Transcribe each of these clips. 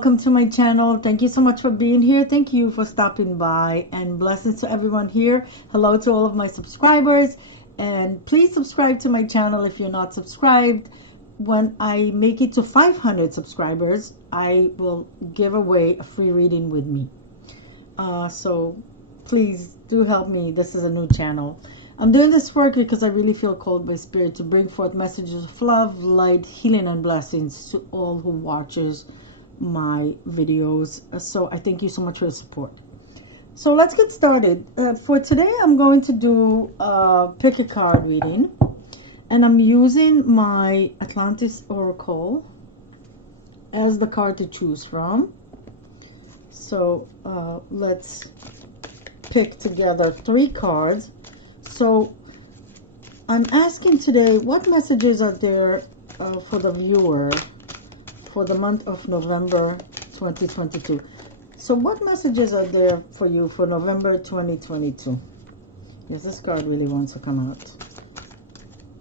welcome to my channel. Thank you so much for being here. Thank you for stopping by, and blessings to everyone here. Hello to all of my subscribers, and please subscribe to my channel if you're not subscribed. When I make it to 500 subscribers, I will give away a free reading with me. So please do help me. This is a new channel. I'm doing this work because I really feel called by Spirit to bring forth messages of love, light, healing, and blessings to all who watches my videos. So I thank you so much for your support. So let's get started. For today, I'm going to do a pick a card reading, and I'm using my Atlantis Oracle as the card to choose from. So let's pick together 3 cards. So I'm asking today, what messages are there for the viewer for the month of November 2022? So what messages are there for you for November 2022? Yes, this card really wants to come out.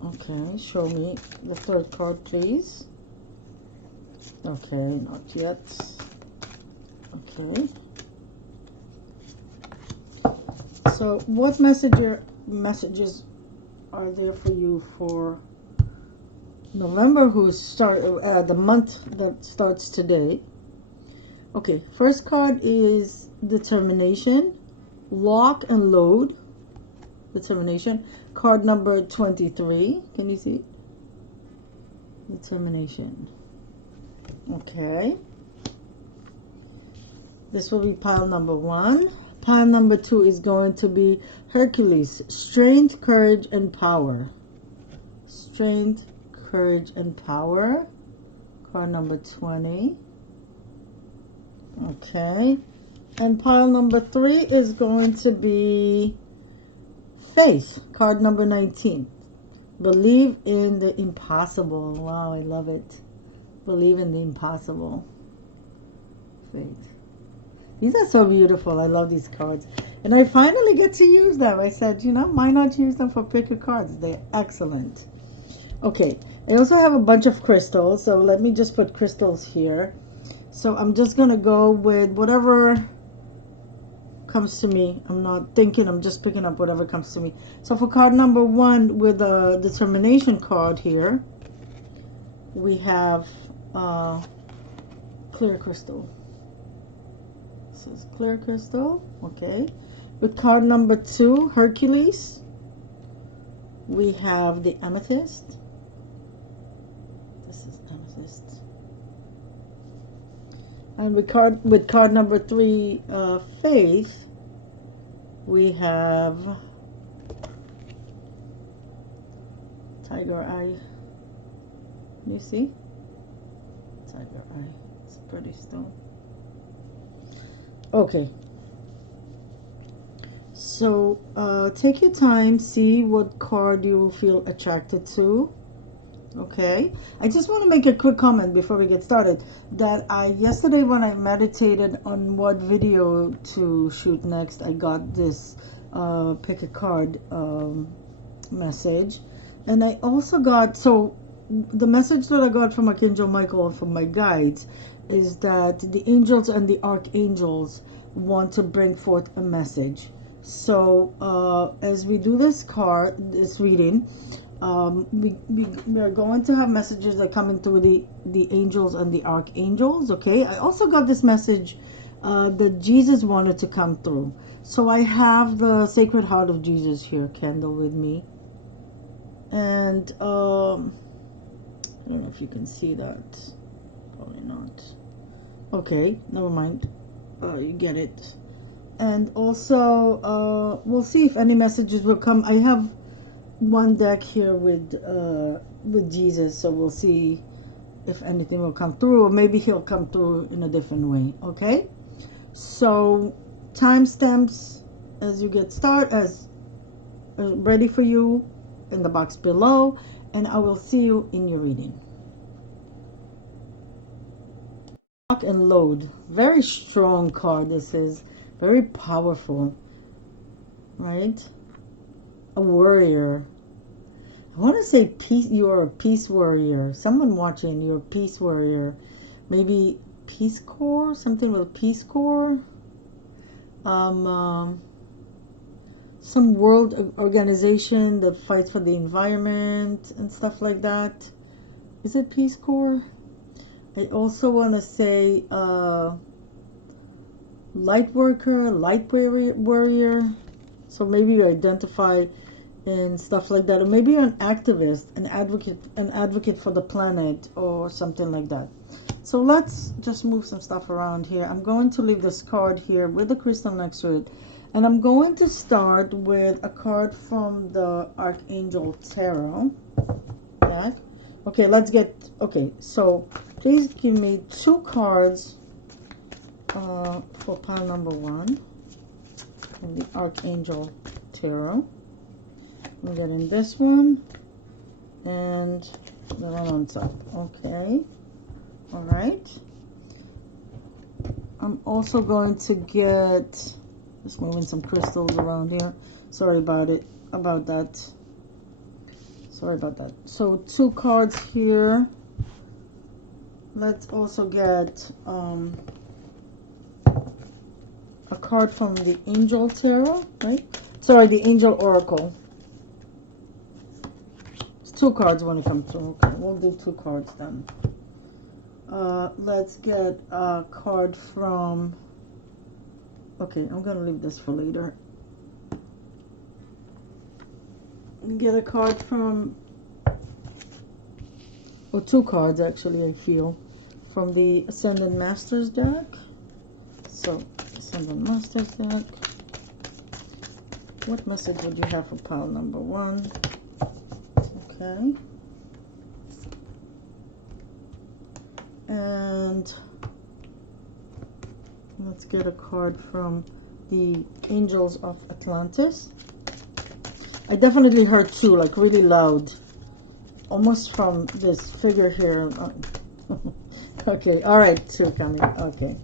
Okay, show me the 3rd card, please. Okay, not yet. Okay. So what messages are there for you for November, the month that starts today? Okay, first card is determination, lock and load. Determination. Card number 23. Can you see? Determination. Okay. This will be pile number 1. Pile number 2 is going to be Hercules, strength, courage, and power. Strength, courage, and power. Card number 20. Okay. And pile number 3 is going to be Faith. Card number 19. Believe in the impossible. Wow, I love it. Believe in the impossible. Faith. These are so beautiful. I love these cards. And I finally get to use them. I said, you know, why not use them for picker cards? They're excellent. Okay. I also have a bunch of crystals. So let me just put crystals here. So I'm just going to go with whatever comes to me. I'm not thinking. I'm just picking up whatever comes to me. So for card number 1 with a determination card here, we have clear crystal. This is clear crystal. Okay. With card number 2, Hercules, we have the amethyst. This is amethyst. And with card number 3, Faith, we have Tiger Eye. Can you see? Tiger Eye. It's a pretty stone. Okay. So take your time, see what card you feel attracted to. Okay, I just want to make a quick comment before we get started that yesterday when I meditated on what video to shoot next, I got this pick a card message, and I also got, so the message that I got from Archangel Michael and from my guides is that the angels and the archangels want to bring forth a message. So as we do this reading, we are going to have messages that come in through the angels and the archangels. Okay, I also got this message that Jesus wanted to come through. So I have the Sacred Heart of Jesus here, candle with me, and I don't know if you can see that. Probably not. Okay, never mind. You get it. And also we'll see if any messages will come. I have one deck here with Jesus, so we'll see if anything will come through, or maybe he'll come through in a different way. Okay, so timestamps as you get started, as ready for you in the box below, and I will see you in your reading. Lock and load. Very strong card. This is very powerful, right? A warrior. I want to say peace. You are a peace warrior. Someone watching, you're a peace warrior. Maybe Peace Corps, something with Peace Corps. Some world organization that fights for the environment and stuff like that. Is it Peace Corps? I also want to say light worker, light warrior. So maybe you identify in stuff like that, or maybe you're an activist, an advocate for the planet, or something like that. So let's just move some stuff around here. I'm going to leave this card here with the crystal next to it, and I'm going to start with a card from the Archangel Tarot deck. Okay, let's get, okay, so please give me 2 cards for pile number 1 from the Archangel Tarot. I'm getting this one and the one on top. Okay, all right. I'm also going to get, just moving some crystals around here. Sorry about it, about that. Sorry about that. So 2 cards here. Let's also get a card from the Angel Tarot, right? Sorry, the Angel Oracle. It's 2 cards when it comes to, okay, we'll do 2 cards then. Let's get a card from, okay, I'm gonna leave this for later. Get a card from, or 2 cards actually, I feel, from the Ascendant Masters deck. So, Ascendant Masters deck. What message would you have for pile number 1? Okay. And let's get a card from the Angels of Atlantis. I definitely heard 2, like really loud. Almost from this figure here. Okay, all right, 2 coming. Okay.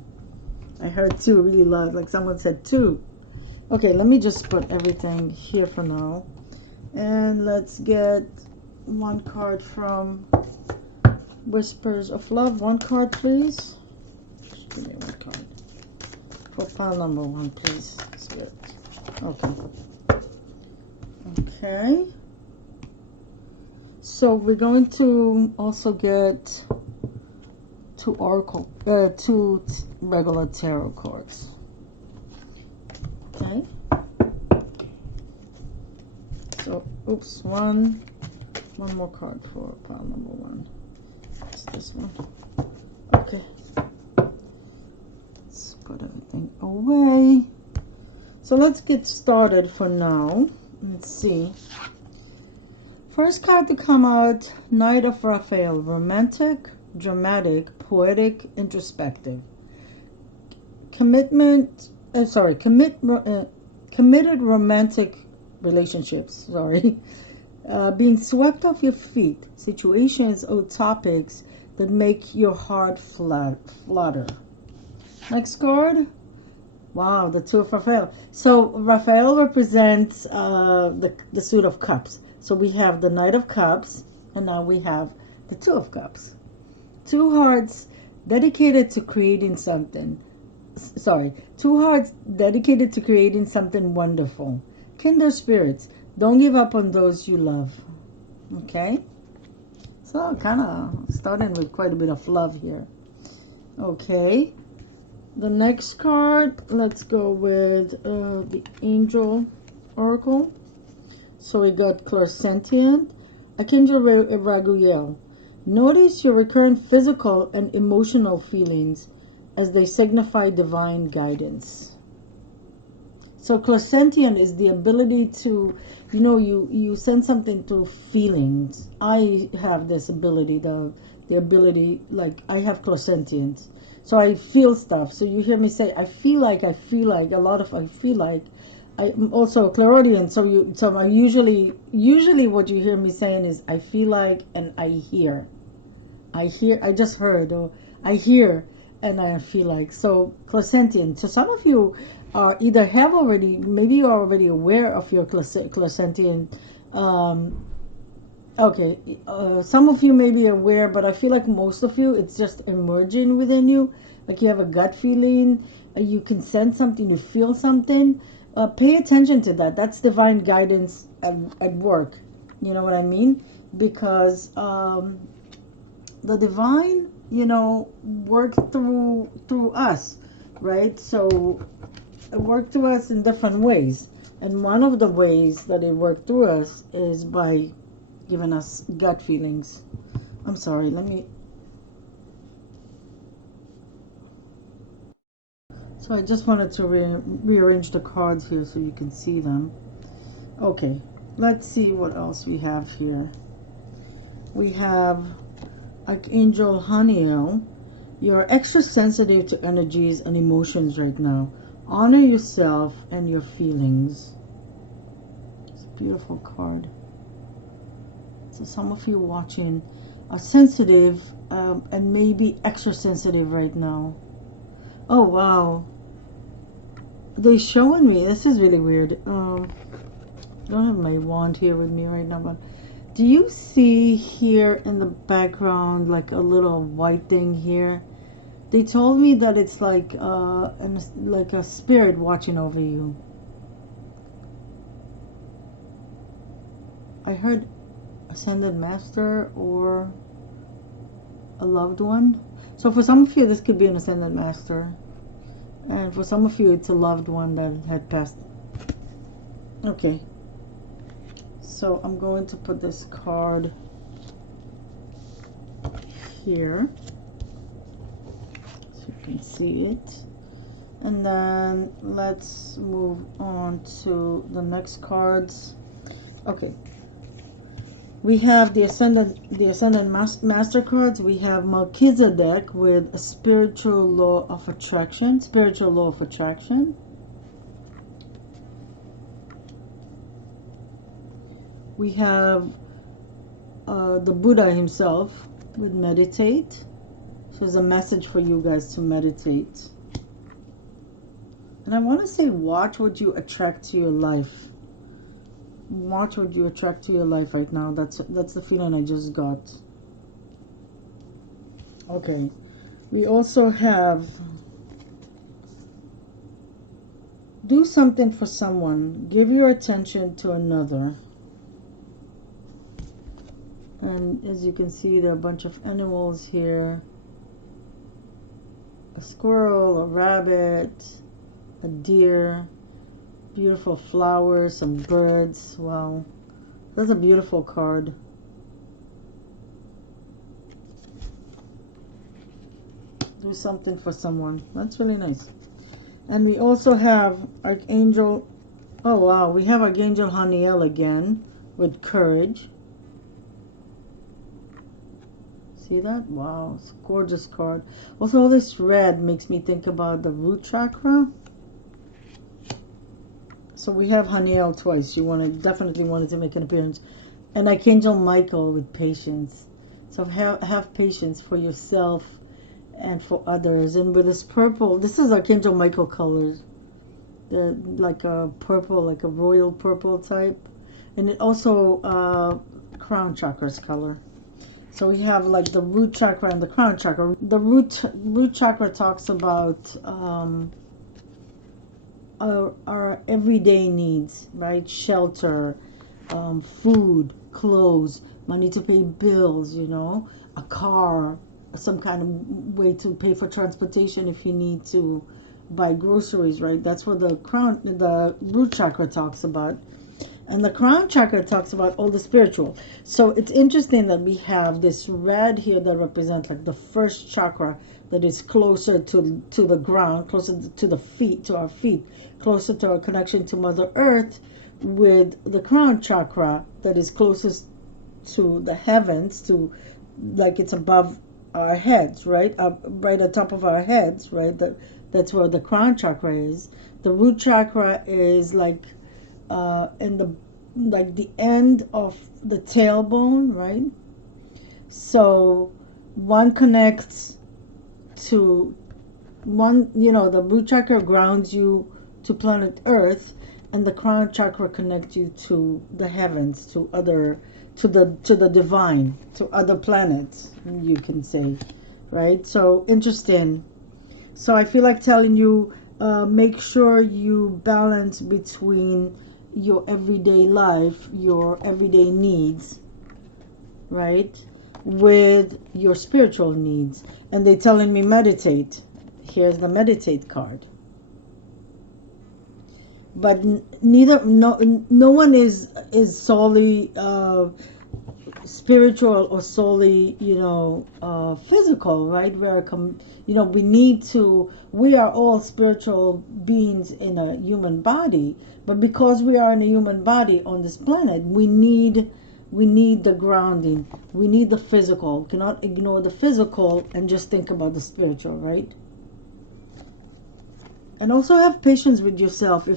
I heard 2 really loud, like someone said 2. Okay, let me just put everything here for now. And let's get 1 card from Whispers of Love. 1 card, please. Just give me 1 card. For pile number 1, please. Spirit. Okay. Okay. So we're going to also get 2 oracle, 2 regular tarot cards. Okay. So, oops, one more card for pile number 1. It's this one. Okay. Let's put everything away. So let's get started for now. Let's see. First card to come out, Knight of Raphael. Romantic, dramatic, poetic, introspective. Committed romantic relationships, being swept off your feet, situations or topics that make your heart flutter. Next card, wow, the 2 of Raphael. So Raphael represents the Suit of Cups. So we have the Knight of Cups, and now we have the 2 of Cups. 2 hearts dedicated to creating something. 2 hearts dedicated to creating something wonderful. Kindred spirits, don't give up on those you love. Okay? So kind of starting with quite a bit of love here. Okay. The next card, let's go with the Angel Oracle. So we got Clairsentient, Archangel Ariel. Notice your recurrent physical and emotional feelings as they signify divine guidance. So clairsentient is the ability to, you send something through feelings. I have this ability, the ability, like I have clairsentience. So I feel stuff. So you hear me say, I feel like, a lot of I feel like. I'm also a clairaudient, so I usually what you hear me saying is I feel like and I hear. I just heard, or I hear and I feel like. So clairsentient. So some of you are either maybe you're already aware of your clairsentient. Okay, some of you may be aware, but I feel like most of you, it's just emerging within you. like you have a gut feeling, you can sense something, you feel something, pay attention to that. That's divine guidance at work. You know what I mean? Because the divine, works through us, right? So it worked through us in different ways. And one of the ways that it worked through us is by giving us gut feelings. I'm sorry, let me. So I just wanted to rearrange the cards here so you can see them. Okay, let's see what else we have here. We have Archangel Ariel. You're extra sensitive to energies and emotions right now. Honor yourself and your feelings. It's a beautiful card. So some of you watching are sensitive and maybe extra sensitive right now. Oh, wow. They're showing me. This is really weird. I don't have my wand here with me right now, but do you see here in the background like a little white thing here? They told me that it's like like a spirit watching over you. I heard Ascended Master or a loved one. So for some of you, this could be an Ascended Master. And for some of you, it's a loved one that had passed. Okay. So I'm going to put this card here so you can see it. And then let's move on to the next cards. Okay. We have the Ascendant Master cards. We have Melchizedek with a spiritual law of attraction. Spiritual law of attraction. We have the Buddha himself with meditate. So there's a message for you guys to meditate. And I want to say watch what you attract to your life. Watch what you attract to your life right now. That's the feeling I just got. Okay. We also have do something for someone. Give your attention to another. And as you can see, there are a bunch of animals here. A squirrel, a rabbit, a deer, beautiful flowers, some birds. Wow, that's a beautiful card. Do something for someone. That's really nice. And we also have Archangel. Oh wow, we have Archangel Ariel again with courage. See that? Wow, it's a gorgeous card. Also, all this red makes me think about the root chakra. So we have Ariel twice. You definitely wanted to make an appearance. And Archangel Michael with patience. So have patience for yourself and for others. And with this purple, this is Archangel Michael colors. They're like a purple, like a royal purple type. And it also crown chakra's color. So we have like the root chakra and the crown chakra. The root chakra talks about our everyday needs, right? Shelter, food, clothes, money to pay bills, a car, some kind of way to pay for transportation if you need to buy groceries, right? That's what the root chakra talks about. And the crown chakra talks about all the spiritual. So it's interesting that we have this red here that represents like the first chakra that is closer to the ground, closer to the feet, to our feet, closer to our connection to Mother Earth, with the crown chakra that is closest to the heavens, to like it's above our heads, right? Right on top of our heads, right? That's where the crown chakra is. The root chakra is like in the end of the tailbone, right? So one connects to one, the root chakra grounds you to planet Earth, and the crown chakra connects you to the heavens, to the divine, to other planets, you can say, right? So interesting. So I feel like telling you, make sure you balance between your everyday life, your everyday needs, right, with your spiritual needs. And they're telling me meditate. Here's the meditate card. But no one is solely spiritual or solely, physical, right? We are all spiritual beings in a human body, but because we are in a human body on this planet, we need the grounding, we need the physical. We cannot ignore the physical and just think about the spiritual, right? And also have patience with yourself.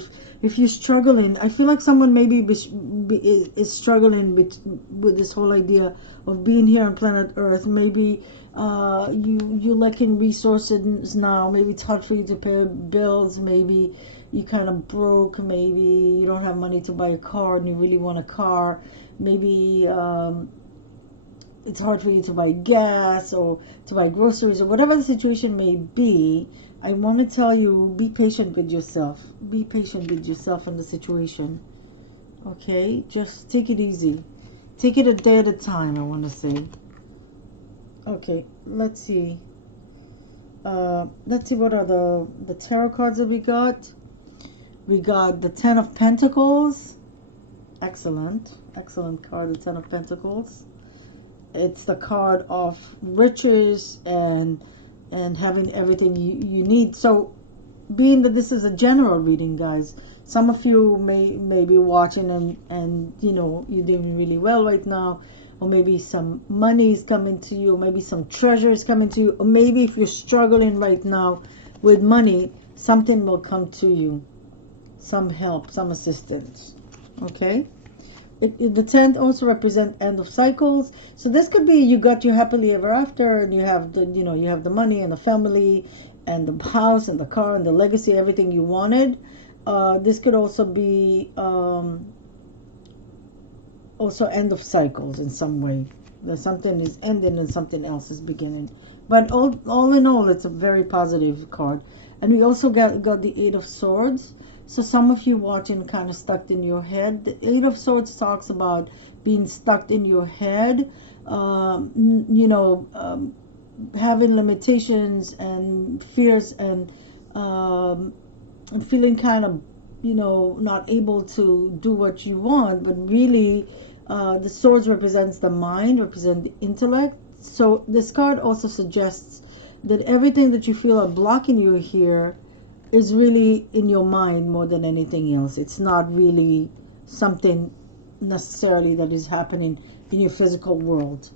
If you're struggling, I feel like someone maybe is struggling with this whole idea of being here on planet Earth. Maybe you lacking resources now. Maybe it's hard for you to pay bills. Maybe you kind of broke. Maybe you don't have money to buy a car and you really want a car. Maybe it's hard for you to buy gas or to buy groceries or whatever the situation may be. I want to tell you, be patient with yourself. Be patient with yourself in the situation. Okay? Just take it easy. Take it a day at a time, I want to say. Okay, let's see. Let's see what are the tarot cards that we got. We got the Ten of Pentacles. Excellent. Excellent card, the Ten of Pentacles. It's the card of riches and having everything you need. So being that this is a general reading, guys, some of you may be watching and you're doing really well right now, or maybe some money is coming to you, or maybe some treasure is coming to you, or maybe if you're struggling right now with money, something will come to you, some help, some assistance. Okay. The 10th also represent end of cycles. So this could be you got your happily ever after, and you have the money and the family and the house and the car and the legacy, everything you wanted. This could also be also end of cycles in some way. That something is ending and something else is beginning. But all in all, it's a very positive card. And we also got the Eight of Swords. So some of you watching kind of stuck in your head. The Eight of Swords talks about being stuck in your head, having limitations and fears and feeling kind of, not able to do what you want. But really, the swords represents the mind, represent the intellect. So this card also suggests that everything that you feel are blocking you here is really in your mind more than anything else. It's not really something necessarily that is happening in your physical world.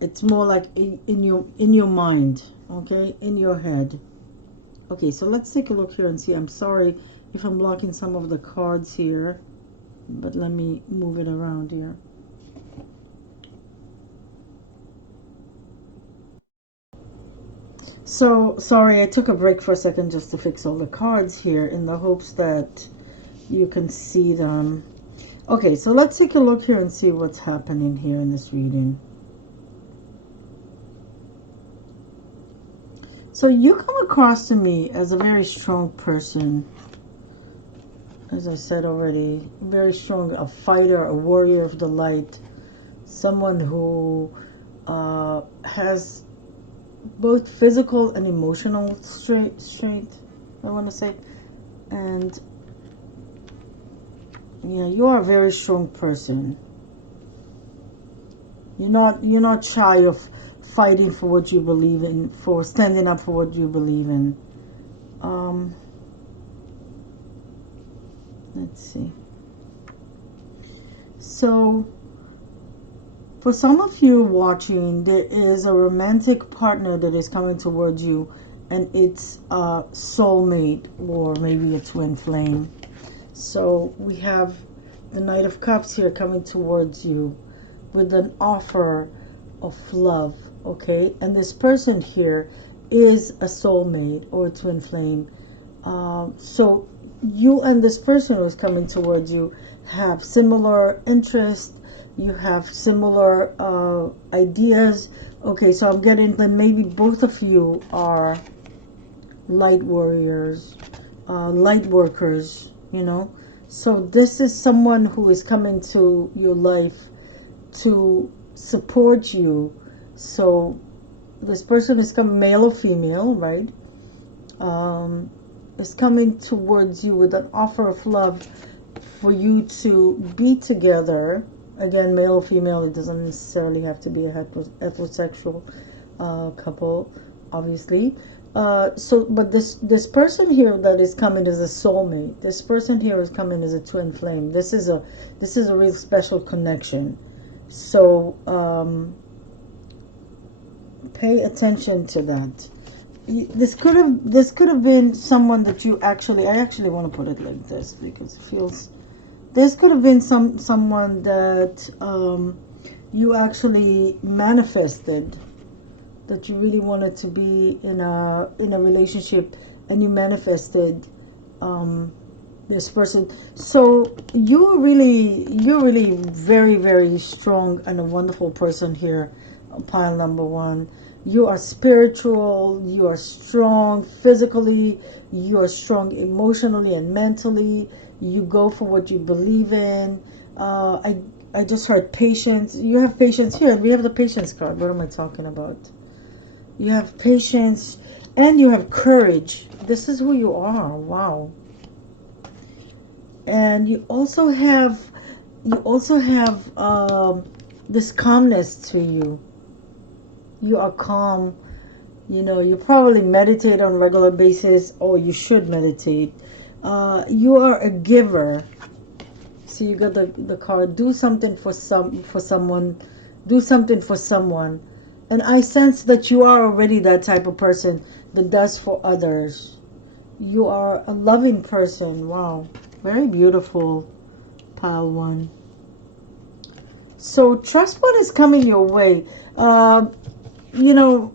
It's more like in your mind, okay, in your head. Okay, so let's take a look here and see. I'm sorry if I'm blocking some of the cards here, but let me move it around here. So, sorry, I took a break for a second just to fix all the cards here in the hopes that you can see them. Okay, so let's take a look here and see what's happening here in this reading. So you come across to me as a very strong person. As I said already, very strong, a fighter, a warrior of the light, someone who has both physical and emotional strength, I want to say. And yeah, you are a very strong person. You're not shy of fighting for what you believe in, for standing up for what you believe in. Let's see. So for some of you watching, there is a romantic partner that is coming towards you, and it's a soulmate or maybe a twin flame. So we have the Knight of Cups here coming towards you with an offer of love, okay? And this person here is a soulmate or a twin flame. So you and this person who is coming towards you have similar interests. You have similar ideas. Okay, so I'm getting that maybe both of you are light warriors, light workers, you know. So this is someone who is coming to your life to support you. So this person is coming, male or female, right? Is coming towards you with an offer of love for you to be together. Again, male or female, it doesn't necessarily have to be a heterosexual couple, obviously. But this person here that is coming is a soulmate. This person here is coming as a twin flame. This is a real special connection. So pay attention to that. This could have been someone that you actually. I actually want to put it like this because it feels. This could have been someone that you actually manifested, that you really wanted to be in a relationship, and you manifested this person. So you're really very, very strong and a wonderful person here, pile number one. You are spiritual, you are strong physically, you are strong emotionally and mentally. You go for what you believe in. I just heard patience. You have patience here. We have the patience card. What am I talking about? You have patience and you have courage. This is who you are. Wow. And you also have this calmness to you. You are calm. You probably meditate on a regular basis, or you should meditate. You are a giver. So you got the card. Do something for someone. Do something for someone. And I sense that you are already that type of person that does for others. You are a loving person. Wow. Very beautiful, pile one. So trust what is coming your way. You know,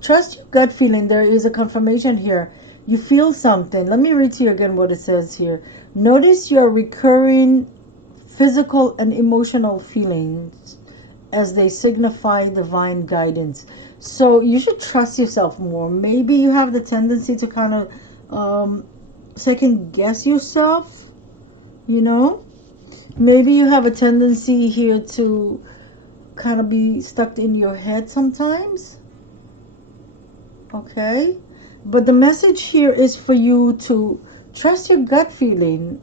trust your gut feeling. There is a confirmation here. You feel something. Let me read to you again what it says here. Notice your recurring physical and emotional feelings as they signify divine guidance. So you should trust yourself more. Maybe you have the tendency to kind of second guess yourself, you know? Maybe you have a tendency here to kind of be stuck in your head sometimes. Okay? But the message here is for you to trust your gut feeling.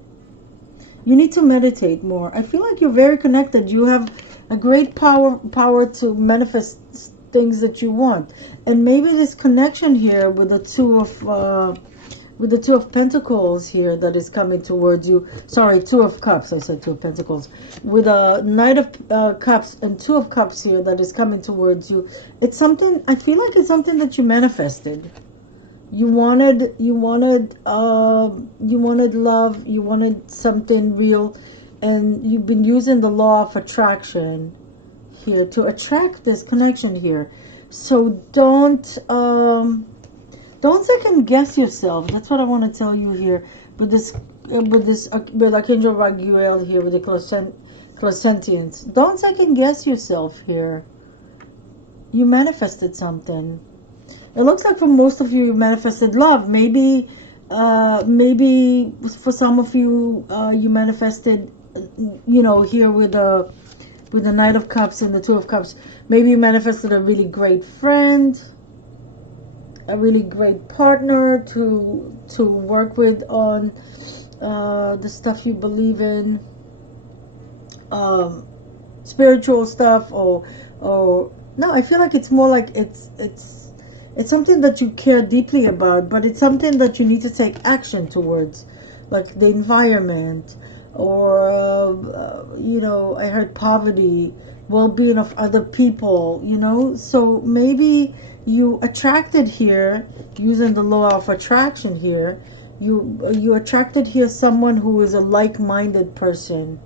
You need to meditate more. I feel like you're very connected. You have a great power to manifest things that you want. And maybe this connection here with the Two of Pentacles here that is coming towards you. Sorry, Two of Cups. I said Two of Pentacles. With a Knight of Cups and Two of Cups here that is coming towards you. It's something, I feel like it's something that you manifested. You wanted love. You wanted something real. And you've been using the law of attraction here to attract this connection here. So don't second guess yourself. That's what I want to tell you here. With Archangel Ariel here with the Crescentians. Don't second guess yourself here. You manifested something. It looks like for most of you manifested love. Maybe for some of you you manifested, here with the Knight of Cups and the Two of Cups. Maybe you manifested a really great friend, a really great partner to work with on the stuff you believe in, spiritual stuff, or no, I feel like it's more like it's something that you care deeply about, but it's something that you need to take action towards, like the environment, or I heard poverty, well-being of other people, so maybe you attracted here, using the law of attraction here, you attracted here someone who is a like-minded person,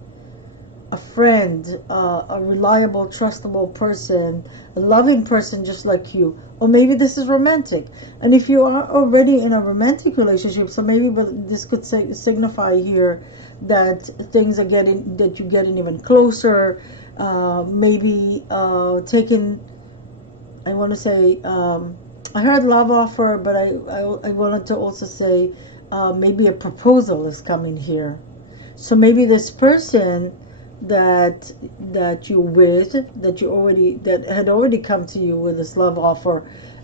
a friend, a reliable, trustable person, a loving person just like you. Or maybe this is romantic. And if you are already in a romantic relationship, so maybe this could signify here that that you're getting even closer, maybe taking, I want to say, I heard love offer, but I wanted to also say maybe a proposal is coming here. So maybe this person that you with, that you already, that had already come to you with this love offer,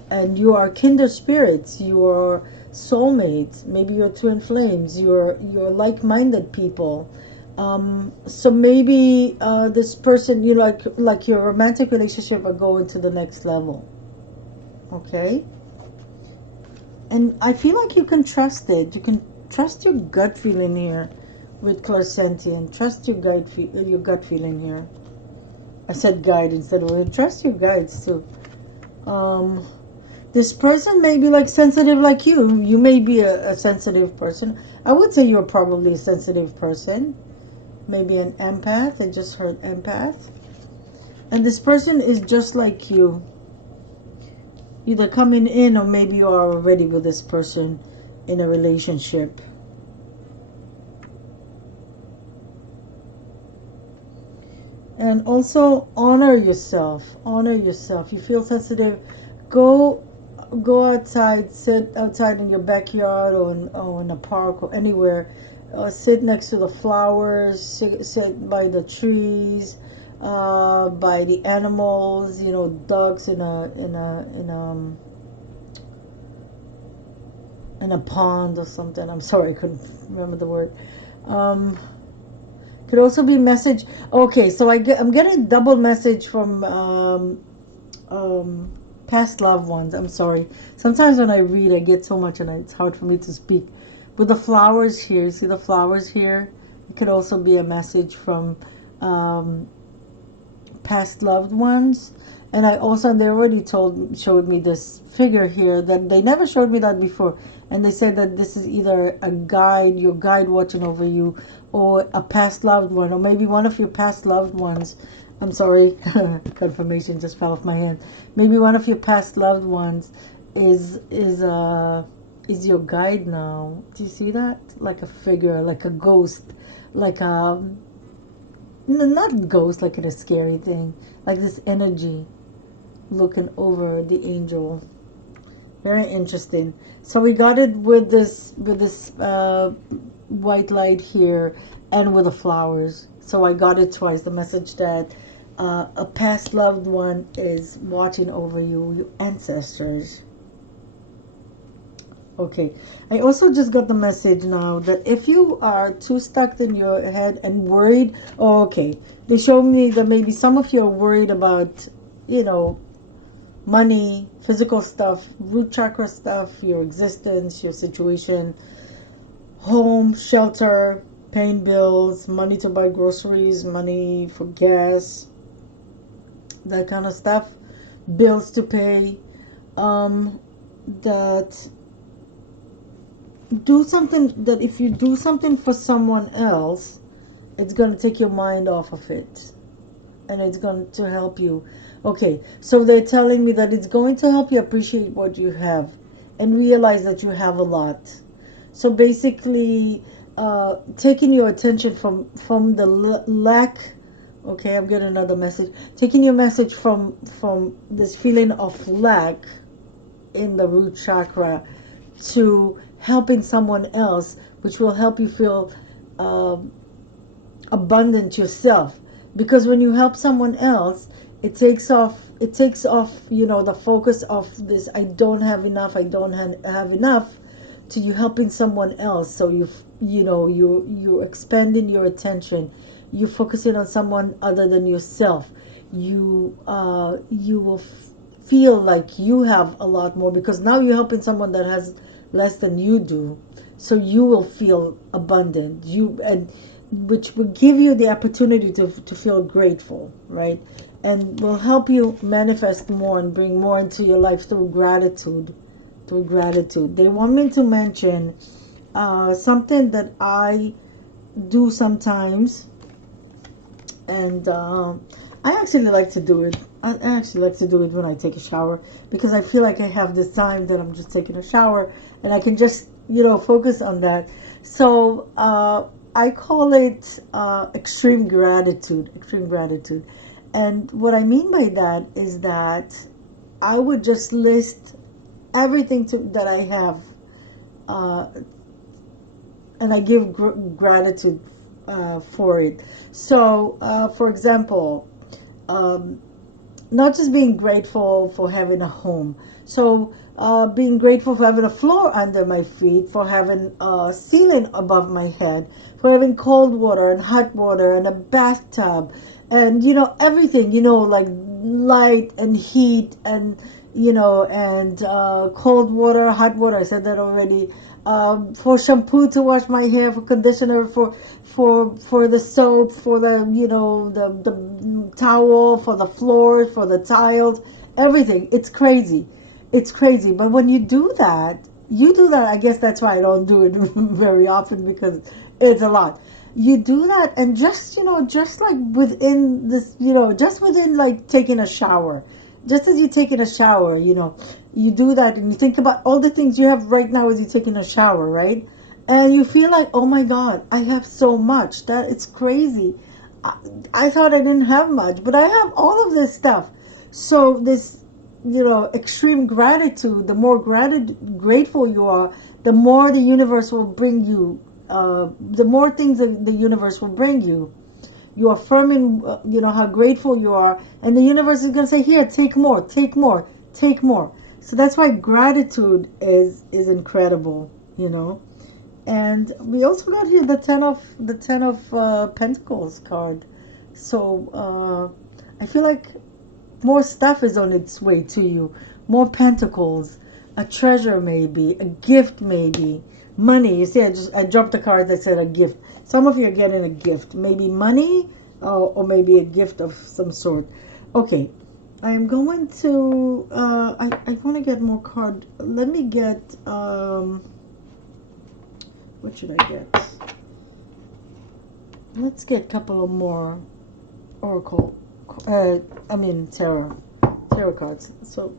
and you are kindred spirits, you are soulmates, maybe you're twin flames, you're like-minded people. So maybe this person, you like your romantic relationship are going to the next level. Okay. And I feel like you can trust it. You can trust your gut feeling here with clairsentient. Trust your gut feeling here. I said guide instead of trust your guides too. Um, this person may be like sensitive like you. You may be a sensitive person. I would say you're probably a sensitive person. Maybe an empath. I just heard empath. And this person is just like you. Either coming in or maybe you are already with this person in a relationship. And also honor yourself. Honor yourself. You feel sensitive, go outside, sit outside in your backyard or in a park or anywhere. Sit next to the flowers, sit by the trees, by the animals, ducks in a pond or something. I'm sorry, I couldn't remember the word. Um, could also be message. Okay, so I'm getting a double message from um, past loved ones. I'm sorry. Sometimes when I read, I get so much and it's hard for me to speak. With the flowers here, you see the flowers here? It could also be a message from um, past loved ones. And they already showed me this figure here that they never showed me that before. And they said that this is either a guide, your guide watching over you, or a past loved one, or maybe one of your past loved ones. I'm sorry, confirmation just fell off my hand. Maybe one of your past loved ones is your guide now. Do you see that? Like a figure, like a ghost, like a not ghost, like in a scary thing, like this energy looking over the angel. Very interesting. So we got it with this white light here and with the flowers. So I got it twice. The message that a past loved one is watching over you, your ancestors. Okay. I also just got the message now that if you are too stuck in your head and worried, oh, okay. They showed me that maybe some of you are worried about, you know, money, physical stuff, root chakra stuff, your existence, your situation, home, shelter, paying bills, money to buy groceries, money for gas, that kind of stuff, bills to pay. That do something that if you do something for someone else, it's going to take your mind off of it and it's going to help you. Okay, so they're telling me that it's going to help you appreciate what you have and realize that you have a lot. So basically, taking your attention from the lack. Okay, I'm getting another message. Taking your message from this feeling of lack in the root chakra to helping someone else, which will help you feel uh, abundant yourself. Because when you help someone else, it takes off the focus of this I don't have enough, to you helping someone else. So you're expanding your attention, you're focusing on someone other than yourself. You will feel like you have a lot more because now you're helping someone that has less than you do. So you will feel abundant, which will give you the opportunity to feel grateful, right? And will help you manifest more and bring more into your life through gratitude. They want me to mention something that I do sometimes, and I actually like to do it. I actually like to do it when I take a shower because I feel like I have this time that I'm just taking a shower and I can just focus on that. So I call it extreme gratitude. Extreme gratitude, and what I mean by that is that I would just list everything that I have, and I give gratitude for it. So, for example, um, not just being grateful for having a home. So, being grateful for having a floor under my feet, for having a ceiling above my head, for having cold water and hot water and a bathtub, and everything. Like light and heat and and cold water, hot water. I said that already. For shampoo to wash my hair, for conditioner, for the soap, for the the towel, for the floors, for the tiles, everything. It's crazy. It's crazy. But when you do that. I guess that's why I don't do it very often, because it's a lot. You do that, and just like within this, just within like taking a shower, just as you're taking a shower, you do that, and you think about all the things you have right now as you're taking a shower, right? And you feel like, oh my God, I have so much that it's crazy. I, I thought I didn't have much, but I have all of this stuff. So this, extreme gratitude, the more grateful you are, the more the universe will bring you, the more things that the universe will bring you. You affirming, how grateful you are, and the universe is going to say, here, take more, take more, take more. So that's why gratitude is incredible, and we also got here the ten of Pentacles card. So I feel like more stuff is on its way to you. More pentacles, a treasure maybe, a gift maybe, money. You see, I dropped a card that said a gift. Some of you are getting a gift, maybe money, or maybe a gift of some sort. Okay, I'm going to. I want to get more card. Let me get. What should I get? Let's get a couple of more oracle. Tarot cards. So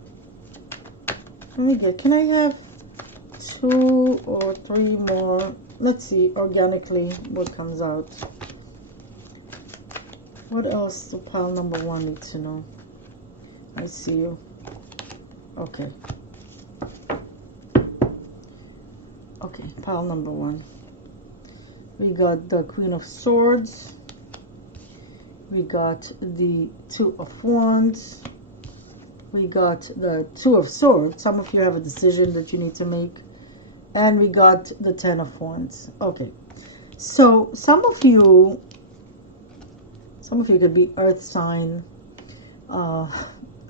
let me get. Can I have 2 or 3 more? Let's see organically what comes out. What else do pile number 1 need to know? I see you. Okay. Okay, pile number 1. We got the Queen of Swords. We got the 2 of Wands. We got the 2 of Swords. Some of you have a decision that you need to make. And we got the 10 of Wands. Okay. So some of you could be earth sign.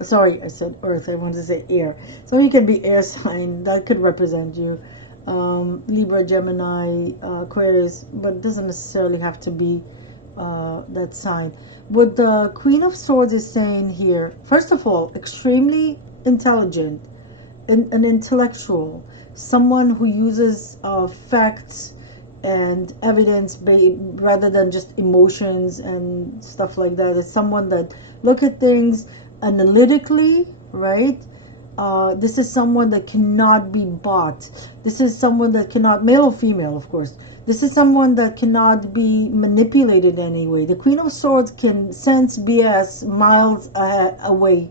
Sorry, I said earth. I wanted to say air. Some of you can be air sign. That could represent you. Libra, Gemini, Aquarius, but it doesn't necessarily have to be that sign. What the Queen of Swords is saying here, first of all, extremely intelligent, an intellectual, someone who uses facts and evidence rather than just emotions and stuff like that. It's someone that look at things analytically, right? This is someone that cannot be bought. This is someone that cannot, male or female, of course. This is someone that cannot be manipulated anyway. The Queen of Swords can sense BS miles away,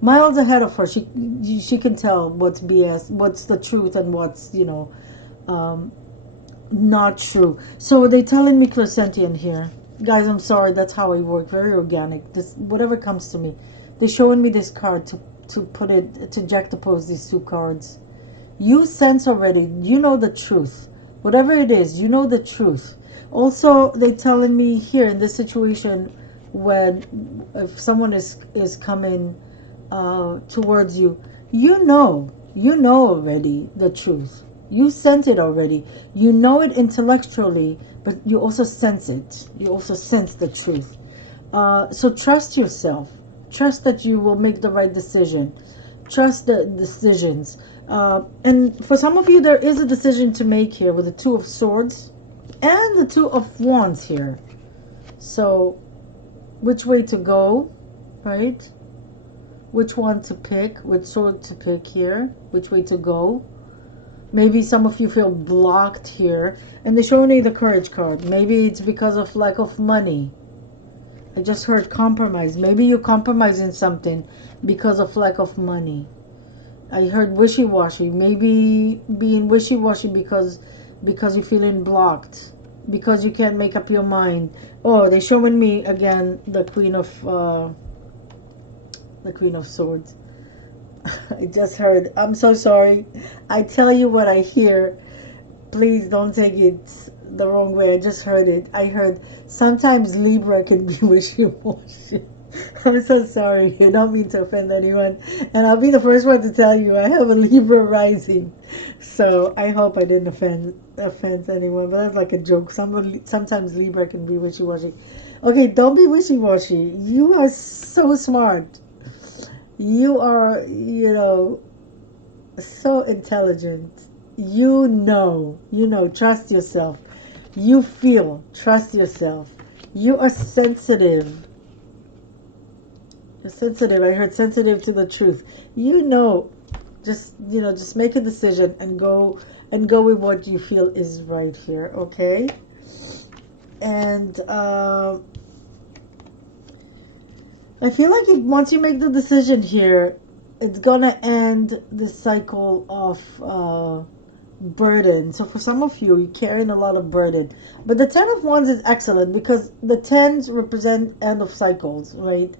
miles ahead of her. She can tell what's BS, what's the truth, and what's not true. So they telling me clairsentient here, guys. I'm sorry, that's how I work. Very organic. This whatever comes to me. They're showing me this card to put it, to juxtapose these 2 cards. You sense already, you know the truth. Whatever it is, you know the truth. Also, they telling me here in this situation, if someone is coming towards you, you know already the truth. You sense it already. You know it intellectually, but you also sense it. You also sense the truth. So trust yourself. Trust that you will make the right decision. Trust the decisions. And for some of you, there is a decision to make here with the 2 of Swords and the 2 of Wands here. So which way to go, right? Which one to pick, which sword to pick here, which way to go. Maybe some of you feel blocked here. And they show me the Courage card. Maybe it's because of lack of money. I just heard compromise. Maybe you're compromising something because of lack of money. I heard wishy-washy. Maybe being wishy-washy because you're feeling blocked, because you can't make up your mind. Oh, they're showing me again the Queen of Swords. I just heard. I'm so sorry. I tell you what I hear. Please don't take it the wrong way. I just heard it. I heard sometimes Libra can be wishy-washy. I'm so sorry. I don't mean to offend anyone. And I'll be the first one to tell you I have a Libra rising. So I hope I didn't offend anyone. But that's like a joke. Sometimes Libra can be wishy-washy. Okay, don't be wishy-washy. You are so smart. You are, so intelligent. Trust yourself. You feel, trust yourself. You are sensitive. You're sensitive. I heard sensitive to the truth. Just make a decision and go with what you feel is right here, okay? And I feel like once you make the decision here, it's gonna end the cycle of burden. So for some of you, you're carrying a lot of burden. But the Ten of Wands is excellent because the tens represent end of cycles, right?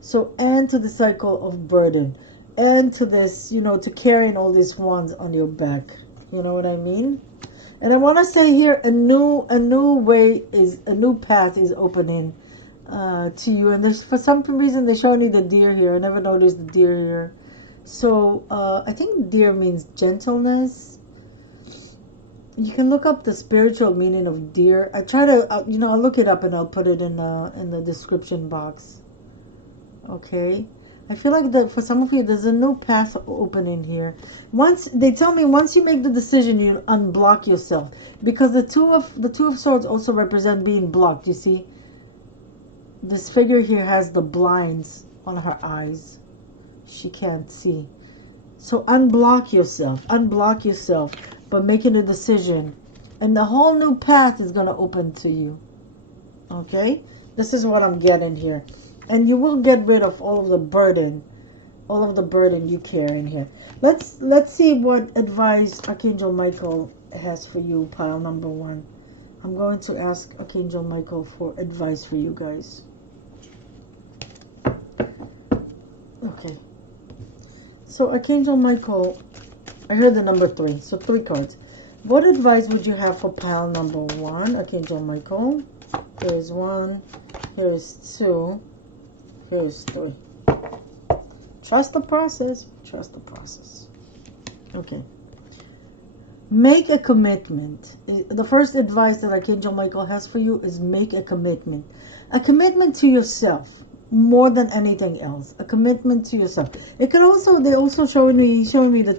So end to the cycle of burden. End to this, to carrying all these wands on your back. You know what I mean? And I want to say here, a new path is opening to you. And there's, for some reason, they're showing you the deer here. I never noticed the deer here. So I think deer means gentleness. You can look up the spiritual meaning of deer. I try to, I'll look it up and I'll put it in the description box. Okay. I feel like that for some of you, there's a new path opening here. Once you make the decision, you unblock yourself, because the two of swords also represent being blocked. You see, this figure here has the blinds on her eyes. She can't see. So unblock yourself by making a decision, and the whole new path is going to open to you. Okay, this is what I'm getting here. And you will get rid of all of the burden you carry in here. Let's see what advice Archangel Michael has for you, pile number 1. I'm going to ask Archangel Michael for advice for you guys. Okay. So Archangel Michael, I heard the number 3. So 3 cards. What advice would you have for pile number 1, Archangel Michael? Here is 1. Here is 2. Here's 3. Trust the process. Trust the process. Okay. Make a commitment. The first advice that Archangel Michael has for you is make a commitment. A commitment to yourself more than anything else. A commitment to yourself. It could also, they're also showing me the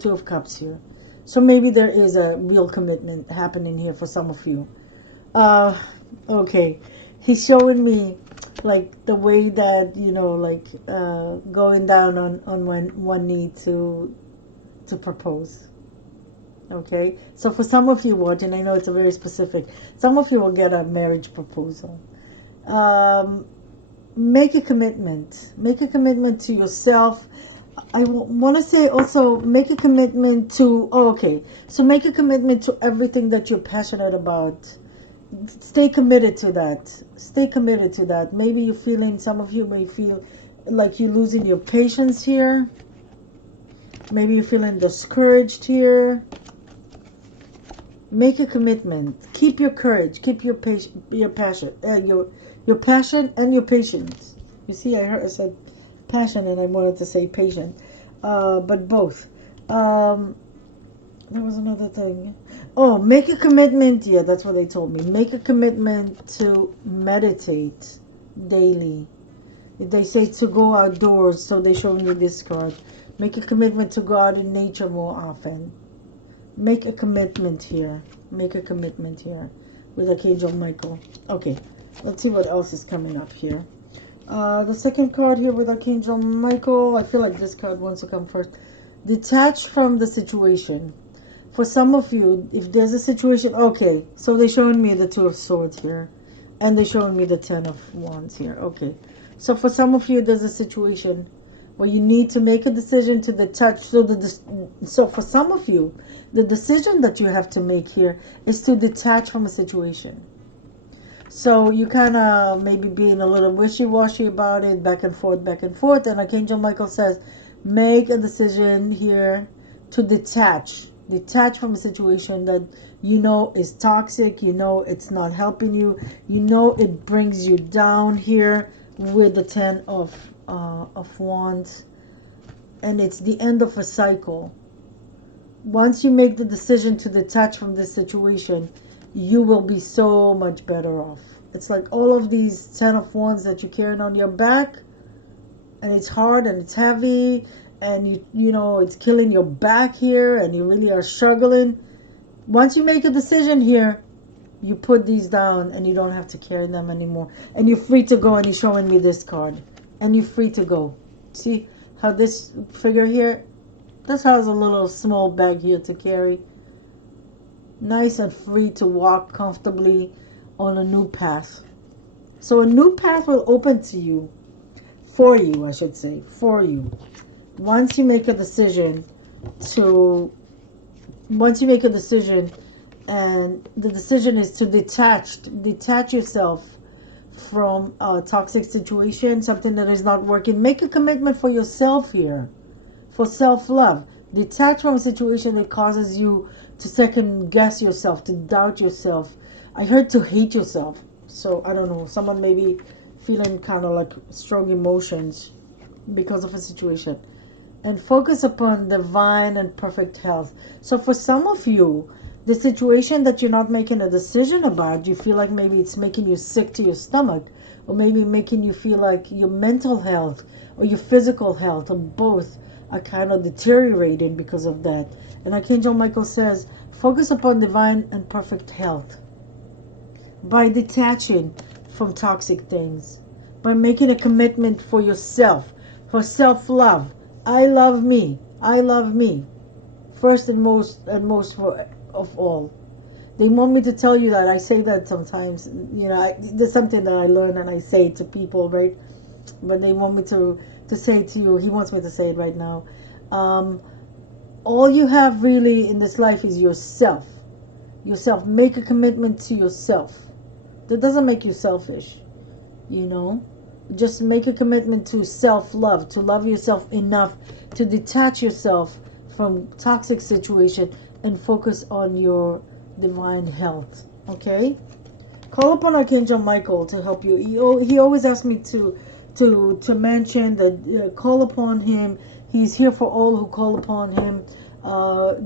two of cups here. So maybe there is a real commitment happening here for some of you. Okay. He's showing me like the way that, going down on one knee to propose. Okay, so for some of you watching, I know it's a very specific, some of you will get a marriage proposal. Make a commitment to yourself. I want to say also make a commitment to, so make a commitment to everything that you're passionate about. Stay committed to that. Maybe you're feeling, some of you may feel like you're losing your patience here. Maybe you're feeling discouraged here. Make a commitment. Keep your courage. Keep your passion, your passion and your patience. You see, I said passion and I wanted to say patient, but both. There was another thing. Oh, make a commitment. Yeah, that's what they told me. Make a commitment to meditate daily. They say to go outdoors, so they showed me this card. Make a commitment to go out in nature more often. Make a commitment here. Make a commitment here with Archangel Michael. Okay, let's see what else is coming up here. The second card here with Archangel Michael. I feel like this card wants to come first. Detach from the situation. For some of you, if there's a situation, okay, so they're showing me the Two of Swords here, and they're showing me the Ten of Wands here. Okay, so for some of you, there's a situation where you need to make a decision to detach. So for some of you, the decision that you have to make here is to detach from a situation. So you kind of maybe being a little wishy-washy about it, back and forth, back and forth. And Archangel Michael says, make a decision here to detach from a situation that you know is toxic, you know it's not helping you, you know it brings you down here with the Ten of Wands, and it's the end of a cycle. Once you make the decision to detach from this situation, you will be so much better off. It's like all of these Ten of Wands that you're carrying on your back, and it's hard and it's heavy, and you know it's killing your back here, and you really are struggling. Once you make a decision here, you put these down and you don't have to carry them anymore, and you're free to go. And he's showing me this card, and you're free to go. See how this figure here, this has a little small bag here to carry, nice and free to walk comfortably on a new path. So a new path will open to you, for you, I should say, for you. Once you make a decision to, once you make a decision, and the decision is to detach yourself from a toxic situation, something that is not working. Make a commitment for yourself here, for self-love. Detach from a situation that causes you to second guess yourself, to doubt yourself. I heard to hate yourself. So I don't know, someone may be feeling kind of like strong emotions because of a situation. And focus upon divine and perfect health. So for some of you, the situation that you're not making a decision about, you feel like maybe it's making you sick to your stomach, or maybe making you feel like your mental health or your physical health, or both, are kind of deteriorating because of that. And Archangel Michael says, focus upon divine and perfect health by detaching from toxic things, by making a commitment for yourself, for self-love. I love me. I love me. First and most of all. They want me to tell you that. I say that sometimes. You know, there's something that I learn and I say it to people, right? But they want me to say it to you. He wants me to say it right now. All you have really in this life is yourself. Yourself. Make a commitment to yourself. That doesn't make you selfish, you know. Just make a commitment to self-love, to love yourself enough to detach yourself from toxic situation and focus on your divine health. Okay? Call upon Archangel Michael to help you. He always asks me to mention that, call upon him. He's here for all who call upon him.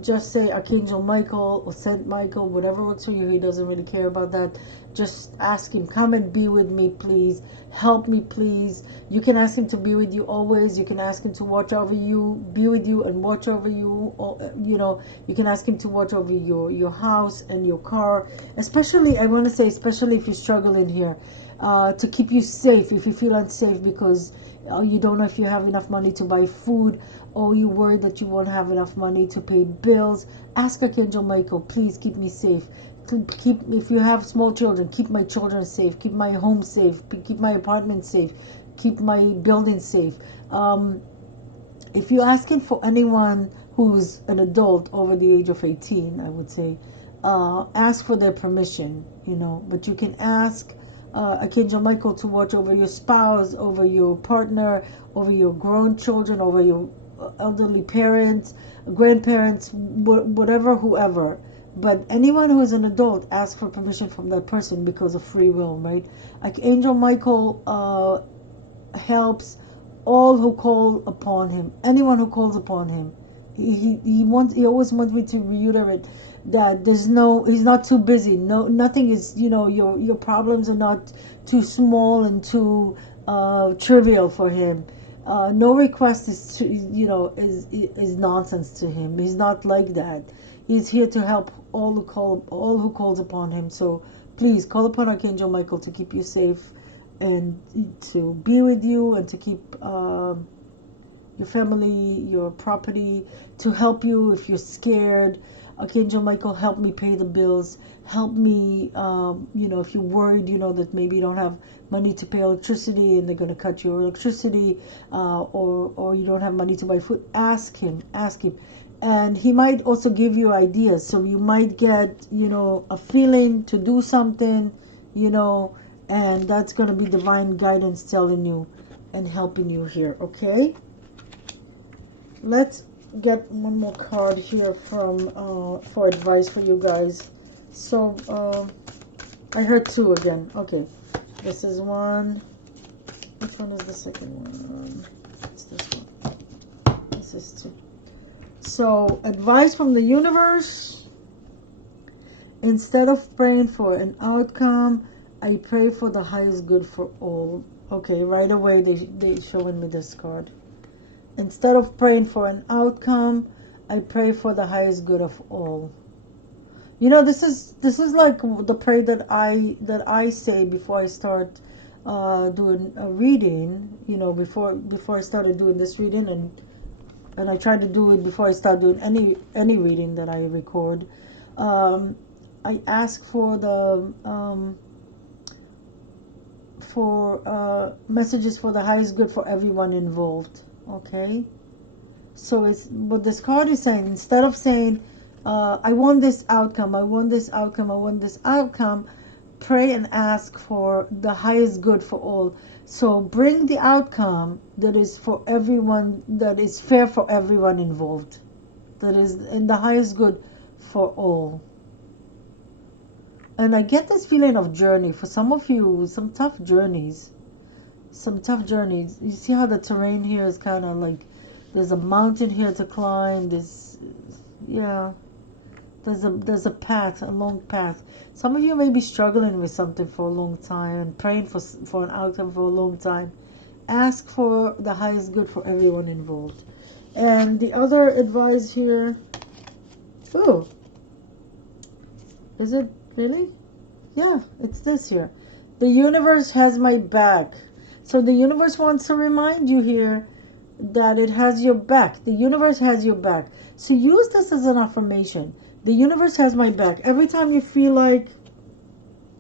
Just say Archangel Michael or Saint Michael, whatever works for you. He doesn't really care about that. Just ask him, come and be with me, please. Help me, please. You can ask him to be with you always. You can ask him to watch over you, be with you, and watch over you. You know, you can ask him to watch over your house and your car. Especially, I want to say, especially if you're struggling here, to keep you safe. If you feel unsafe because you don't know if you have enough money to buy food, or you worry that you won't have enough money to pay bills, ask Archangel Michael, please keep me safe. Keep, if you have small children, keep my children safe, keep my home safe, keep my apartment safe, keep my building safe. If you're asking for anyone who's an adult over the age of 18, I would say, ask for their permission, you know. But you can ask Archangel Michael to watch over your spouse, over your partner, over your grown children, over your elderly parents, grandparents, whatever, whoever. But anyone who is an adult, ask for permission from that person because of free will, right? Archangel Michael helps all who call upon him. Anyone who calls upon him. He always wants me to reiterate that he's not too busy. No, nothing is, you know, your problems are not too small and too trivial for him. No request is is nonsense to him. He's not like that. He's here to help all who calls upon him. So please call upon Archangel Michael to keep you safe and to be with you and to keep your family, your property, to help you if you're scared. Archangel Michael, help me pay the bills. Help me, you know, if you're worried, you know, that maybe you don't have money to pay electricity and they're going to cut your electricity, or you don't have money to buy food, ask him, ask him. And he might also give you ideas. So you might get, you know, a feeling to do something, you know, and that's going to be divine guidance telling you and helping you here, okay? Let's get one more card here from for advice for you guys. So I heard two again. Okay, this is one. Which one is the second one? It's this one. This is two. So advice from the universe: instead of praying for an outcome, I pray for the highest good for all. Okay, right away they showing me this card. Instead of praying for an outcome, I pray for the highest good of all. You know, this is like the prayer that I say before I start doing a reading. You know, before I started doing this reading, and I try to do it before I start doing any reading that I record. I ask for the messages for the highest good for everyone involved. Okay, so it's what this card is saying. Instead of saying I want this outcome, I want this outcome, I want this outcome, pray and ask for the highest good for all. So bring the outcome that is for everyone, that is fair for everyone involved, that is in the highest good for all. And I get this feeling of journey for some of you, some tough journeys. You see how the terrain here is kind of like, there's a mountain here to climb. Yeah, there's a path, a long path. Some of you may be struggling with something for a long time and praying for an outcome for a long time. Ask for the highest good for everyone involved. And the other advice here, oh, is it really? Yeah, it's this here. The universe has my back. So the universe wants to remind you here that it has your back. The universe has your back. So use this as an affirmation. The universe has my back. Every time you feel like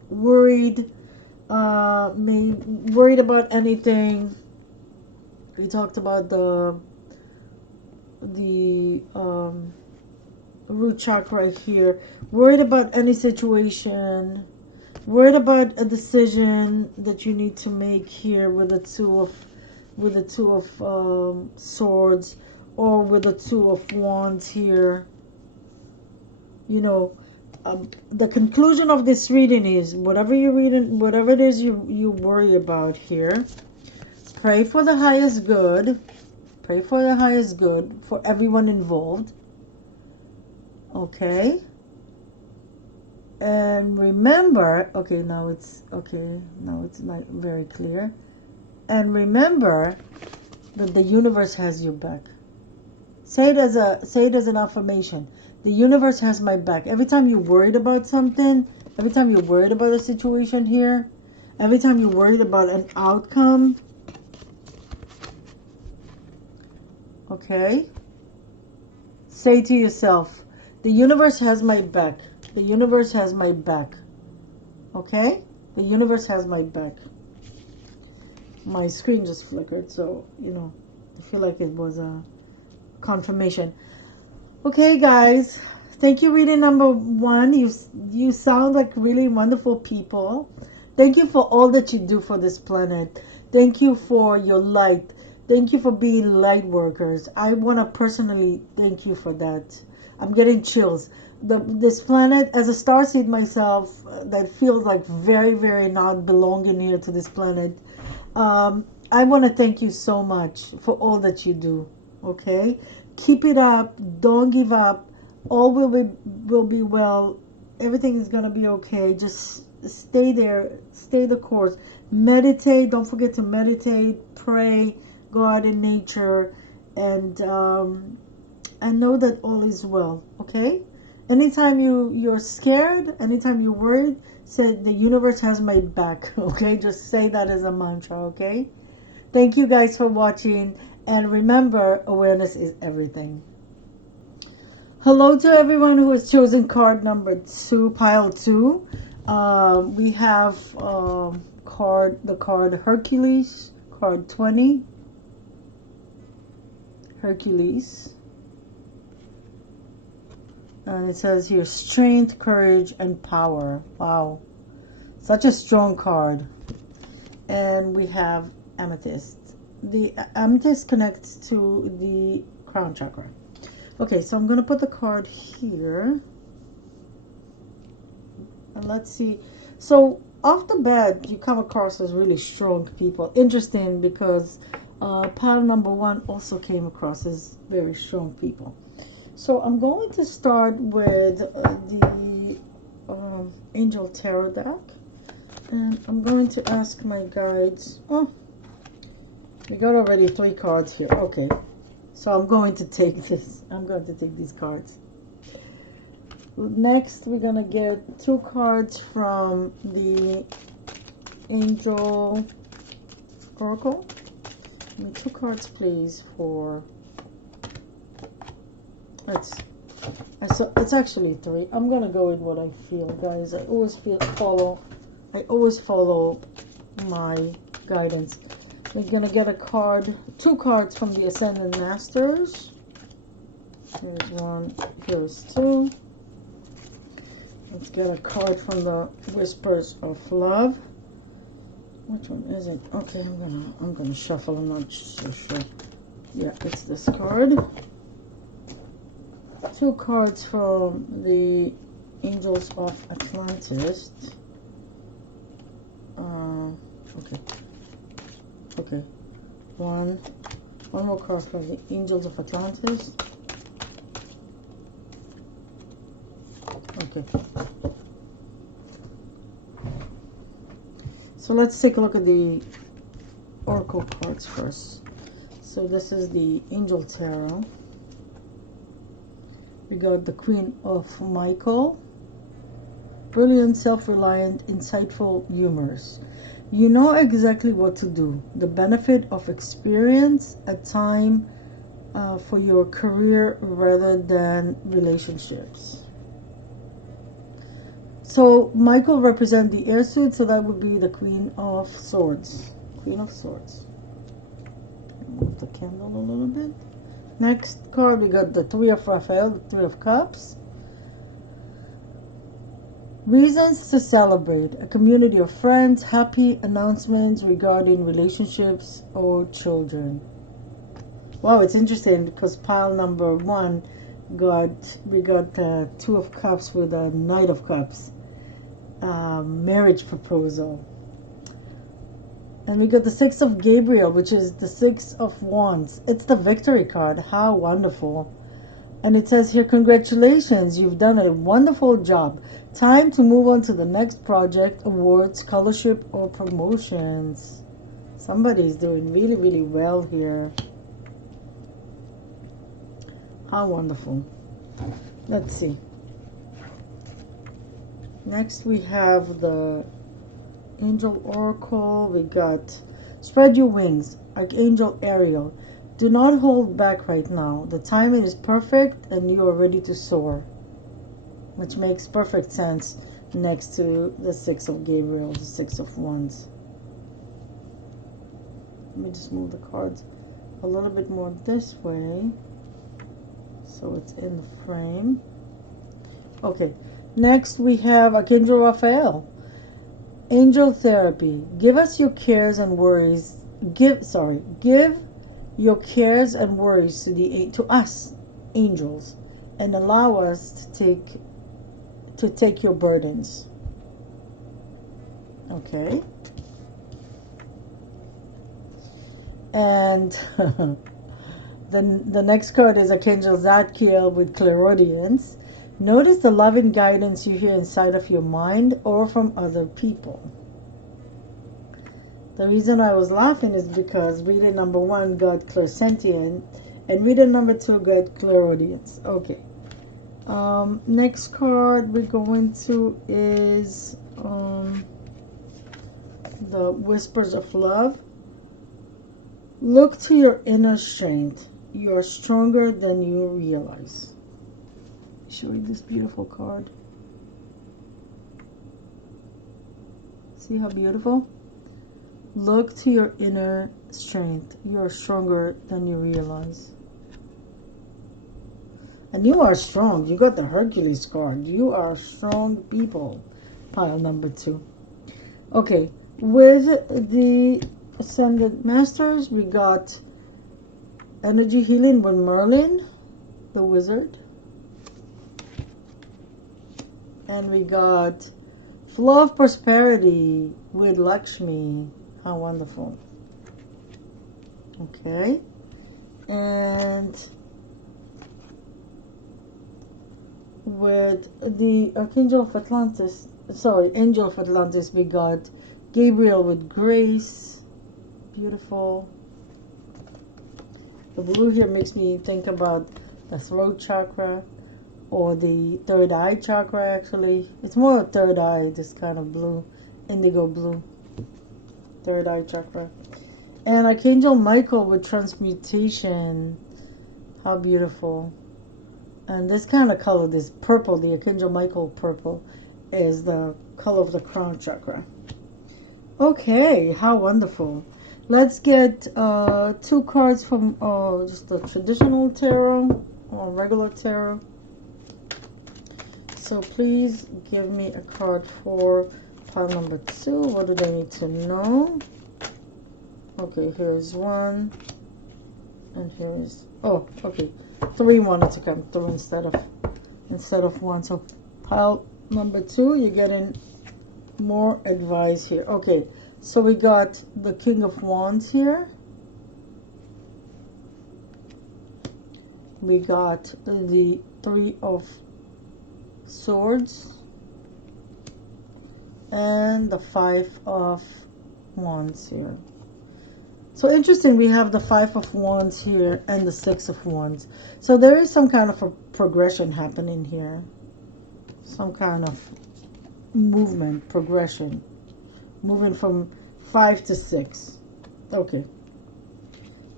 worried, worried about anything. We talked about the root chakra here. Worried about any situation. Worried about a decision that you need to make here with the two of swords, or with the two of wands here. You know, the conclusion of this reading is whatever you're reading, whatever it is you worry about here, pray for the highest good. Pray for the highest good for everyone involved. Okay. And remember, now it's not very clear. And remember that the universe has your back. Say it as an affirmation. The universe has my back. Every time you're worried about something, every time you're worried about a situation here, every time you're worried about an outcome, okay, say to yourself, the universe has my back. The universe has my back. Okay? The universe has my back. My screen just flickered, so, you know, I feel like it was a confirmation. Okay, guys. Thank you, reading number 1. You sound like really wonderful people. Thank you for all that you do for this planet. Thank you for your light. Thank you for being light workers. I want to personally thank you for that. I'm getting chills. This planet, as a starseed myself, that feels like very, very not belonging here to this planet. I want to thank you so much for all that you do. Okay, keep it up. Don't give up. All will be well. Everything is gonna be okay. Just stay there. Stay the course. Meditate. Don't forget to meditate. Pray. Go out in nature, and know that all is well. Okay. Anytime you're scared, anytime you're worried, say the universe has my back. Okay, just say that as a mantra. Okay. Thank you guys for watching, and remember, awareness is everything. Hello to everyone who has chosen card number 2, pile 2. We have the card Hercules, card 20. Hercules. And it says here strength, courage, and power. Wow. Such a strong card. And we have amethyst. The amethyst connects to the crown chakra. Okay, so I'm going to put the card here. And let's see. So off the bat, you come across as really strong people. Interesting because pile number 1 also came across as very strong people. So I'm going to start with the Angel Tarot deck. And I'm going to ask my guides. Oh, we got already 3 cards here. Okay. So I'm going to take this. I'm going to take these cards. Next, we're going to get 2 cards from the Angel Oracle. And 2 cards, please, for... It's actually 3. I'm going to go with what I feel, guys. I always follow my guidance. We're going to get a card, 2 cards from the Ascended Masters. Here's 1, here's 2. Let's get a card from the Whispers of Love. Which one is it? Okay, I'm gonna shuffle. I'm not so sure. Yeah, it's this card. 2 cards from the Angels of Atlantis. Okay. One more card from the Angels of Atlantis. Okay. So let's take a look at the Oracle cards first. So this is the Angel Tarot. We got the Queen of Michael. Brilliant, self-reliant, insightful, humorous. You know exactly what to do. The benefit of experience, a time for your career rather than relationships. So Michael represents the air suit, so that would be the Queen of Swords. Queen of Swords. Move the candle a little bit. Next card, we got the 3 of Raphael, the 3 of Cups. Reasons to celebrate. A community of friends, happy announcements regarding relationships or children. Wow, it's interesting because pile number 1 we got 2 of Cups with a Knight of Cups. Marriage proposal. And we got the 6 of Gabriel, which is the 6 of Wands. It's the victory card. How wonderful. And it says here, congratulations, you've done a wonderful job. Time to move on to the next project, awards, scholarship, or promotions. Somebody's doing really, really well here. How wonderful. Let's see. Next we have the Angel Oracle. We got spread your wings, Archangel Ariel. Do not hold back right now. The timing is perfect and you are ready to soar. Which makes perfect sense next to the 6 of Gabriel, the 6 of Wands. Let me just move the cards a little bit more this way so it's in the frame. Okay, next we have Archangel Raphael. Angel therapy. Give us your cares and worries. Give your cares and worries to us, angels, and allow us to take your burdens. Okay. And the next card is Archangel Zadkiel with clairaudience. Notice the loving guidance you hear inside of your mind or from other people. The reason I was laughing is because reader number 1 got clairsentient and reader number 2 got clairaudience. Okay. Next card we're going to is the Whispers of Love. Look to your inner strength. You are stronger than you realize. show you this beautiful card. See how beautiful? Look to your inner strength. You are stronger than you realize. And you are strong. You got the Hercules card. You are strong people. Pile number 2. Okay, with the Ascended Masters, we got energy healing with Merlin, the wizard. And we got flow of prosperity with Lakshmi. How wonderful. Okay. And with the Archangel of Atlantis, Angel of Atlantis, we got Gabriel with grace. Beautiful. The blue here makes me think about the throat chakra or the third eye chakra, actually. It's more a third eye, this kind of blue, indigo blue. Third eye chakra. And Archangel Michael with transmutation. How beautiful. And this kind of color, this purple, the Archangel Michael purple, is the color of the crown chakra. Okay, how wonderful. Let's get 2 cards from just the traditional tarot or regular tarot. So please give me a card for pile number 2. What do they need to know? Okay, here's 1. And here's, oh, okay. 3 wanted to come through instead of 1. So pile number 2, you're getting more advice here. Okay, so we got the King of Wands here. We got the 3 of Swords and the 5 of Wands here. So interesting, we have the 5 of Wands here and the 6 of Wands. So there is some kind of a progression happening here. Some kind of movement, progression. Moving from 5 to 6. Okay.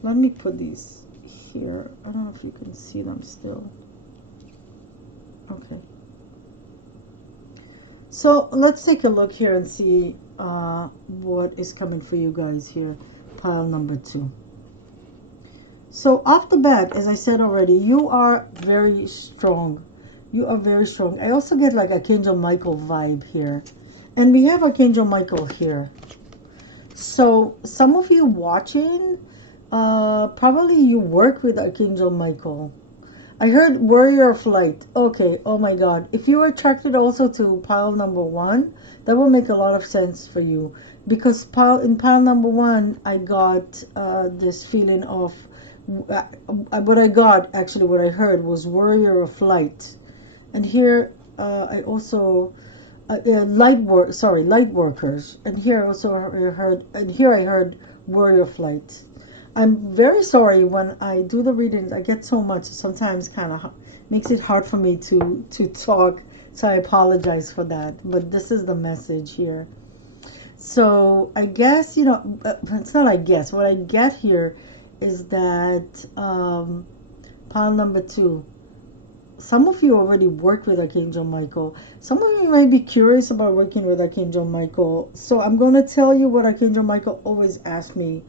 Let me put these here. I don't know if you can see them still. Okay. So let's take a look here and see what is coming for you guys here. Pile number 2. So off the bat, as I said already, you are very strong. You are very strong. I also get like Archangel Michael vibe here. And we have Archangel Michael here. So some of you watching, probably you work with Archangel Michael. I heard Warrior of Light. Okay, oh my God. If you are attracted also to pile number 1, that will make a lot of sense for you. Because in pile number 1, I got this feeling of, what I heard was Warrior of Light. And here I also, light workers. And here also I heard Warrior of Light. I'm very sorry when I do the readings. I get so much, sometimes kind of makes it hard for me to talk. So I apologize for that. But this is the message here. So I guess, it's not I guess. What I get here is that pile number 2. Some of you already worked with Archangel Michael. Some of you might be curious about working with Archangel Michael. So I'm going to tell you what Archangel Michael always asks me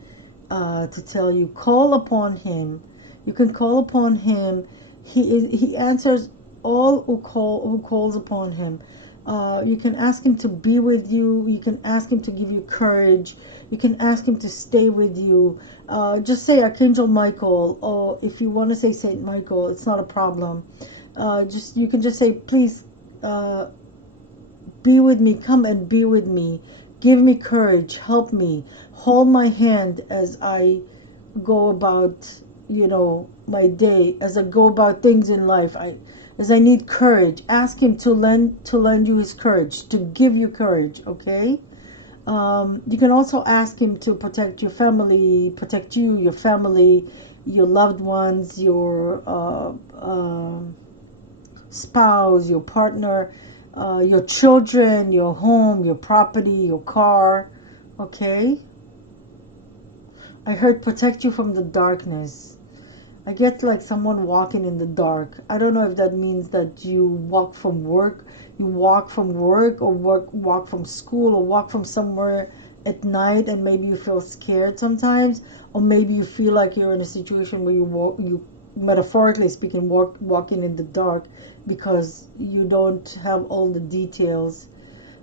to tell you. Call upon him. You can call upon him. He answers all who calls upon him. You can ask him to be with you. You can ask him to give you courage. You can ask him to stay with you. Just say Archangel Michael, or if you want to say Saint Michael, it's not a problem. You can just say, please be with me. Come and be with me. Give me courage. Help me. Hold my hand as I go about, my day, as I go about things in life. As I need courage. Ask him to lend you his courage, to give you courage, okay? You can also ask him to protect your family, protect you, your family, your loved ones, your spouse, your partner, your children, your home, your property, your car, okay? I heard protect you from the darkness. I get like someone walking in the dark. I don't know if that means that you walk from work, or walk from school, or walk from somewhere at night, and maybe you feel scared sometimes, or maybe you feel like you're in a situation where you metaphorically speaking, walking in the dark because you don't have all the details.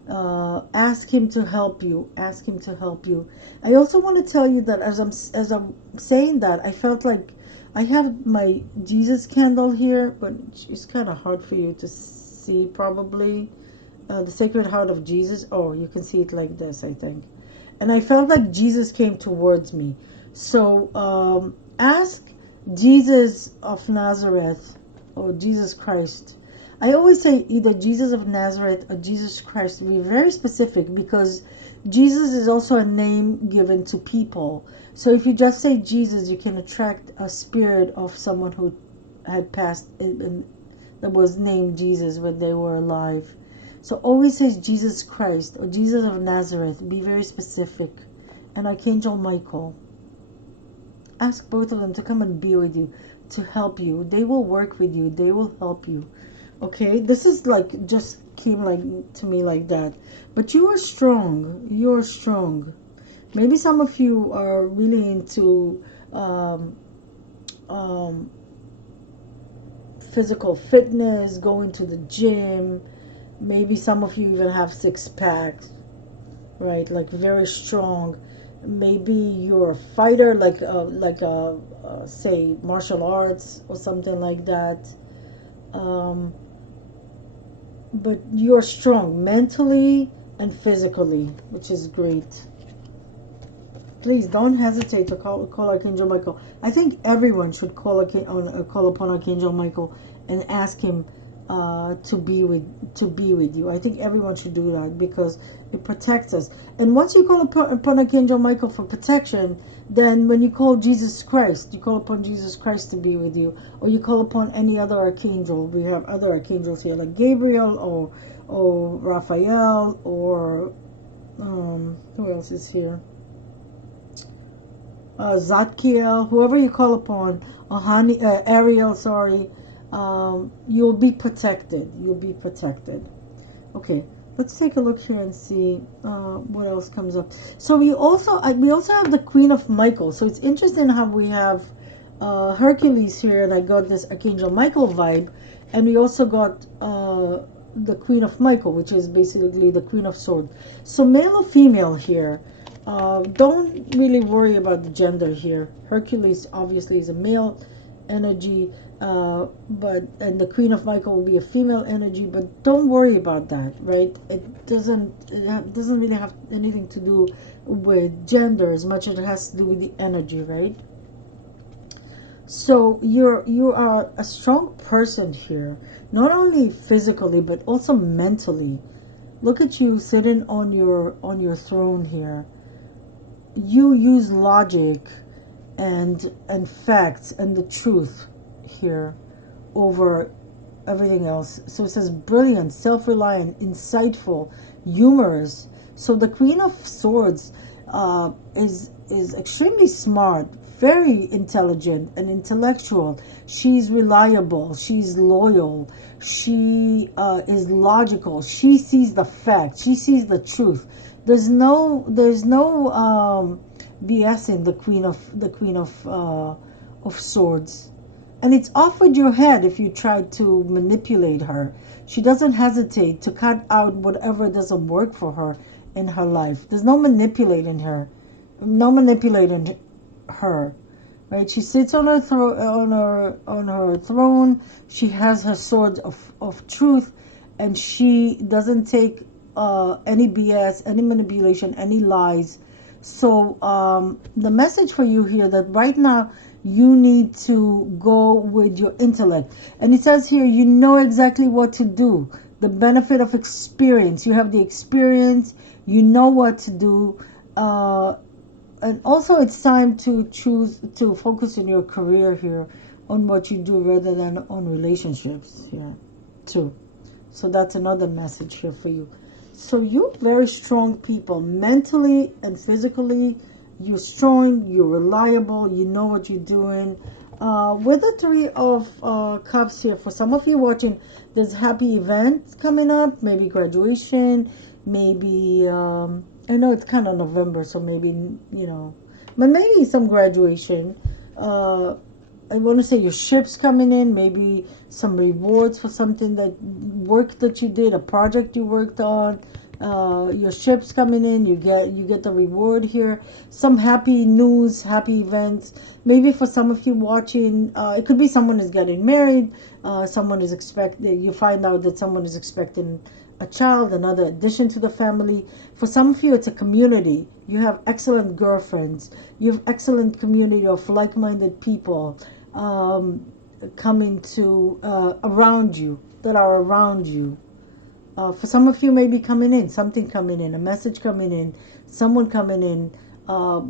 Ask him to help you. Ask him to help you. I also want to tell you that as I'm saying that, I felt like I have my Jesus candle here, but it's kind of hard for you to see probably. The Sacred Heart of Jesus. Oh, you can see it like this, I think. And I felt like Jesus came towards me. So ask Jesus of Nazareth, or Jesus Christ. I always say either Jesus of Nazareth or Jesus Christ, to be very specific, because Jesus is also a name given to people. So if you just say Jesus, you can attract a spirit of someone who had passed and that was named Jesus when they were alive. So always say Jesus Christ or Jesus of Nazareth. Be very specific. And Archangel Michael. Ask both of them to come and be with you, to help you. They will work with you. They will help you. Okay, this is like just came like to me like that. But you are strong. You are strong. Maybe some of you are really into um, physical fitness, going to the gym. Maybe some of you even have six packs, right? Like very strong. Maybe you're a fighter, say martial arts or something like that. Um, but you're strong mentally and physically, which is great. Please don't hesitate to call Archangel Michael. I think everyone should call upon Archangel Michael and ask him to be with you. I think everyone should do that because it protects us. And once you call upon Archangel Michael for protection, then when you call Jesus Christ, you call upon Jesus Christ to be with you, or you call upon any other archangel. We have other archangels here like Gabriel or Raphael or who else is here? Zadkiel, whoever you call upon, Ariel, sorry, you'll be protected. You'll be protected. Okay, let's take a look here and see what else comes up. So we also have the Queen of Michael. So it's interesting how we have Hercules here, and I got this Archangel Michael vibe, and we also got the Queen of Michael, which is basically the Queen of Swords. So male or female here. Don't really worry about the gender here. Hercules obviously is a male energy, and the Queen of Michael will be a female energy. But don't worry about that, right? It doesn't really have anything to do with gender as much as it has to do with the energy, right? So you are a strong person here, not only physically but also mentally. Look at you sitting on your throne here. You use logic and facts and the truth here over everything else. So it says brilliant, self-reliant, insightful, humorous. So the Queen of Swords is extremely smart, very intelligent and intellectual. She's reliable, she's loyal, she is logical, she sees the facts, she sees the truth. There's no BS in the Queen of Swords, and it's off with your head if you try to manipulate her. She doesn't hesitate to cut out whatever doesn't work for her in her life. There's no manipulating her, right? She sits on her throne. She has her sword of truth, and she doesn't take any BS, any manipulation, any lies. So the message for you here that right now you need to go with your intellect. And it says here, you know exactly what to do. The benefit of experience. You have the experience. You know what to do. And also it's time to choose to focus on your career here, on what you do rather than on relationships here too. So that's another message here for you. So you're very strong people, mentally and physically. You're strong, you're reliable, you know what you're doing. With the Three of Cups here, for some of you watching, there's happy events coming up, maybe graduation, maybe, I know it's kind of November, so maybe, but maybe some graduation. Uh, I want to say your ship's coming in, maybe some rewards for something work that you did, a project you worked on. Your ship's coming in, you get the reward here. Some happy news, happy events. Maybe for some of you watching, it could be someone is getting married. Someone is expecting. You find out that someone is expecting a child, another addition to the family. For some of you, it's a community. You have excellent girlfriends. You have excellent community of like-minded people um, coming to around you, that are around you. For some of you, maybe coming in, something coming in, a message coming in, someone coming in, uh,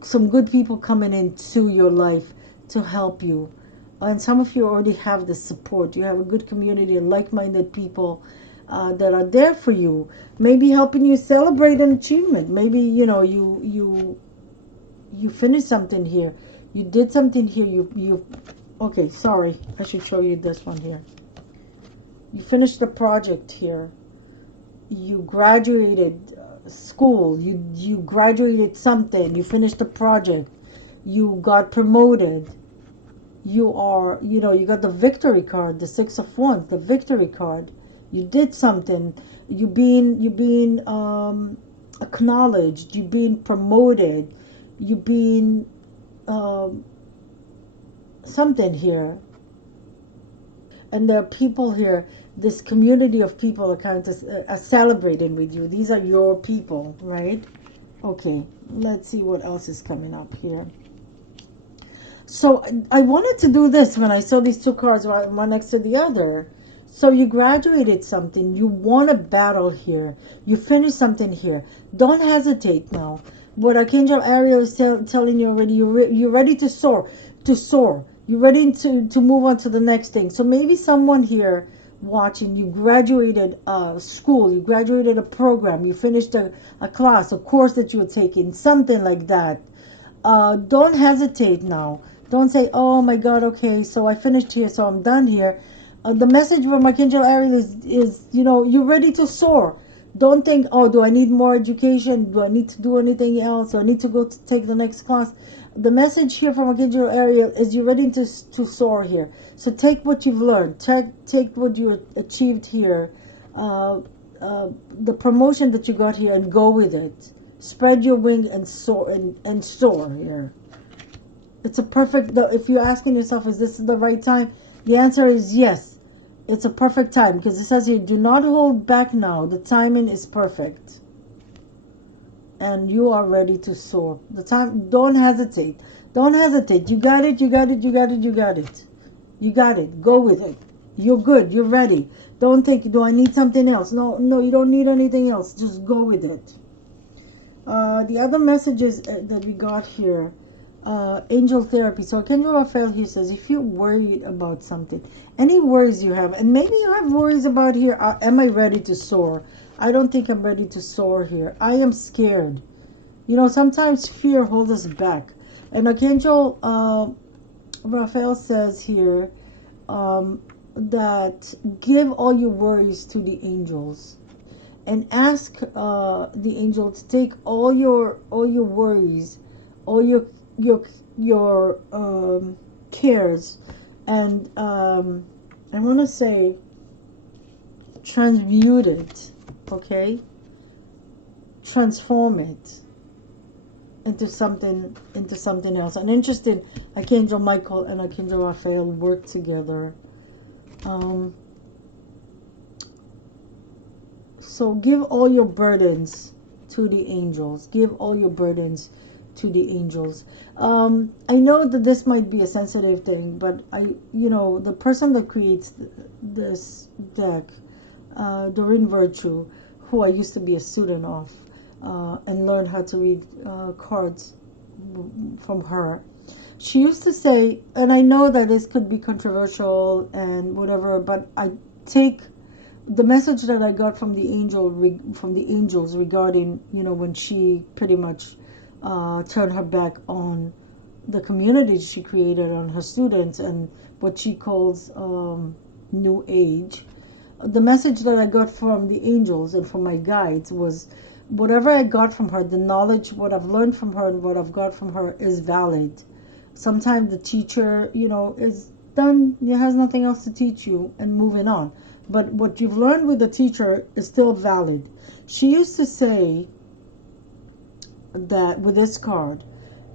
some good people coming into your life to help you. And some of you already have the support. You have a good community of like-minded people that are there for you, maybe helping you celebrate an achievement. Maybe you finished something here, you did something here. You Okay, sorry, I should show you this one here. You finished the project here. You graduated school. You graduated something. You finished the project. You got promoted. You got the victory card, the Six of Wands, the victory card. You did something. You being acknowledged. You being promoted. You being um, something here. And there are people here, this community of people are kind of are celebrating with you. These are your people, right? Okay, let's see what else is coming up here. So I wanted to do this when I saw these two cards, one next to the other. So you graduated something, you won a battle here, you finished something here. Don't hesitate now. What Archangel Ariel is telling you already, you're ready to soar, You're ready to move on to the next thing. So maybe someone here watching, you graduated school, you graduated a program, you finished a class, a course that you were taking, something like that. Don't hesitate now. Don't say, oh my God, okay, so I finished here, so I'm done here. The message from Archangel Ariel is, you're ready to soar. Don't think, oh, do I need more education? Do I need to do anything else? Do I need to go to take the next class? The message here from Archangel Ariel is you're ready to soar here. So take what you've learned. Take what you achieved here. Uh, the promotion that you got here, and go with it. Spread your wing and soar, and soar here. It's a perfect, if you're asking yourself, is this the right time? The answer is yes. It's a perfect time, because it says here, do not hold back now. The timing is perfect. And you are ready to soar. Don't hesitate. Don't hesitate. You got it, you got it, you got it, you got it. You got it. Go with it. You're good. You're ready. Don't think, do I need something else? No, you don't need anything else. Just go with it. The other messages that we got here, angel therapy. So Archangel Raphael here says, if you're worried about something, any worries you have, and maybe you have worries about here, am I ready to soar? I don't think I'm ready to soar here. I am scared. Sometimes fear holds us back. And Archangel Raphael says here that give all your worries to the angels, and ask the angel to take all your worries, all your cares, and I want to say transmute it, okay? Transform it into something else. And interesting, Archangel Michael and Archangel Raphael work together. So give all your burdens to the angels. Give all your burdens to the angels. I know that this might be a sensitive thing, but the person that creates this deck, Doreen Virtue, who I used to be a student of, and learned how to read cards from her. She used to say, and I know that this could be controversial and whatever, but I take the message that I got from the angels regarding, when she pretty much turned her back on the community she created on her students and what she calls New Age. The message that I got from the angels and from my guides was whatever I got from her, the knowledge, what I've learned from her and what I've got from her is valid. Sometimes the teacher, is done, he has nothing else to teach you and moving on. But what you've learned with the teacher is still valid. She used to say that with this card,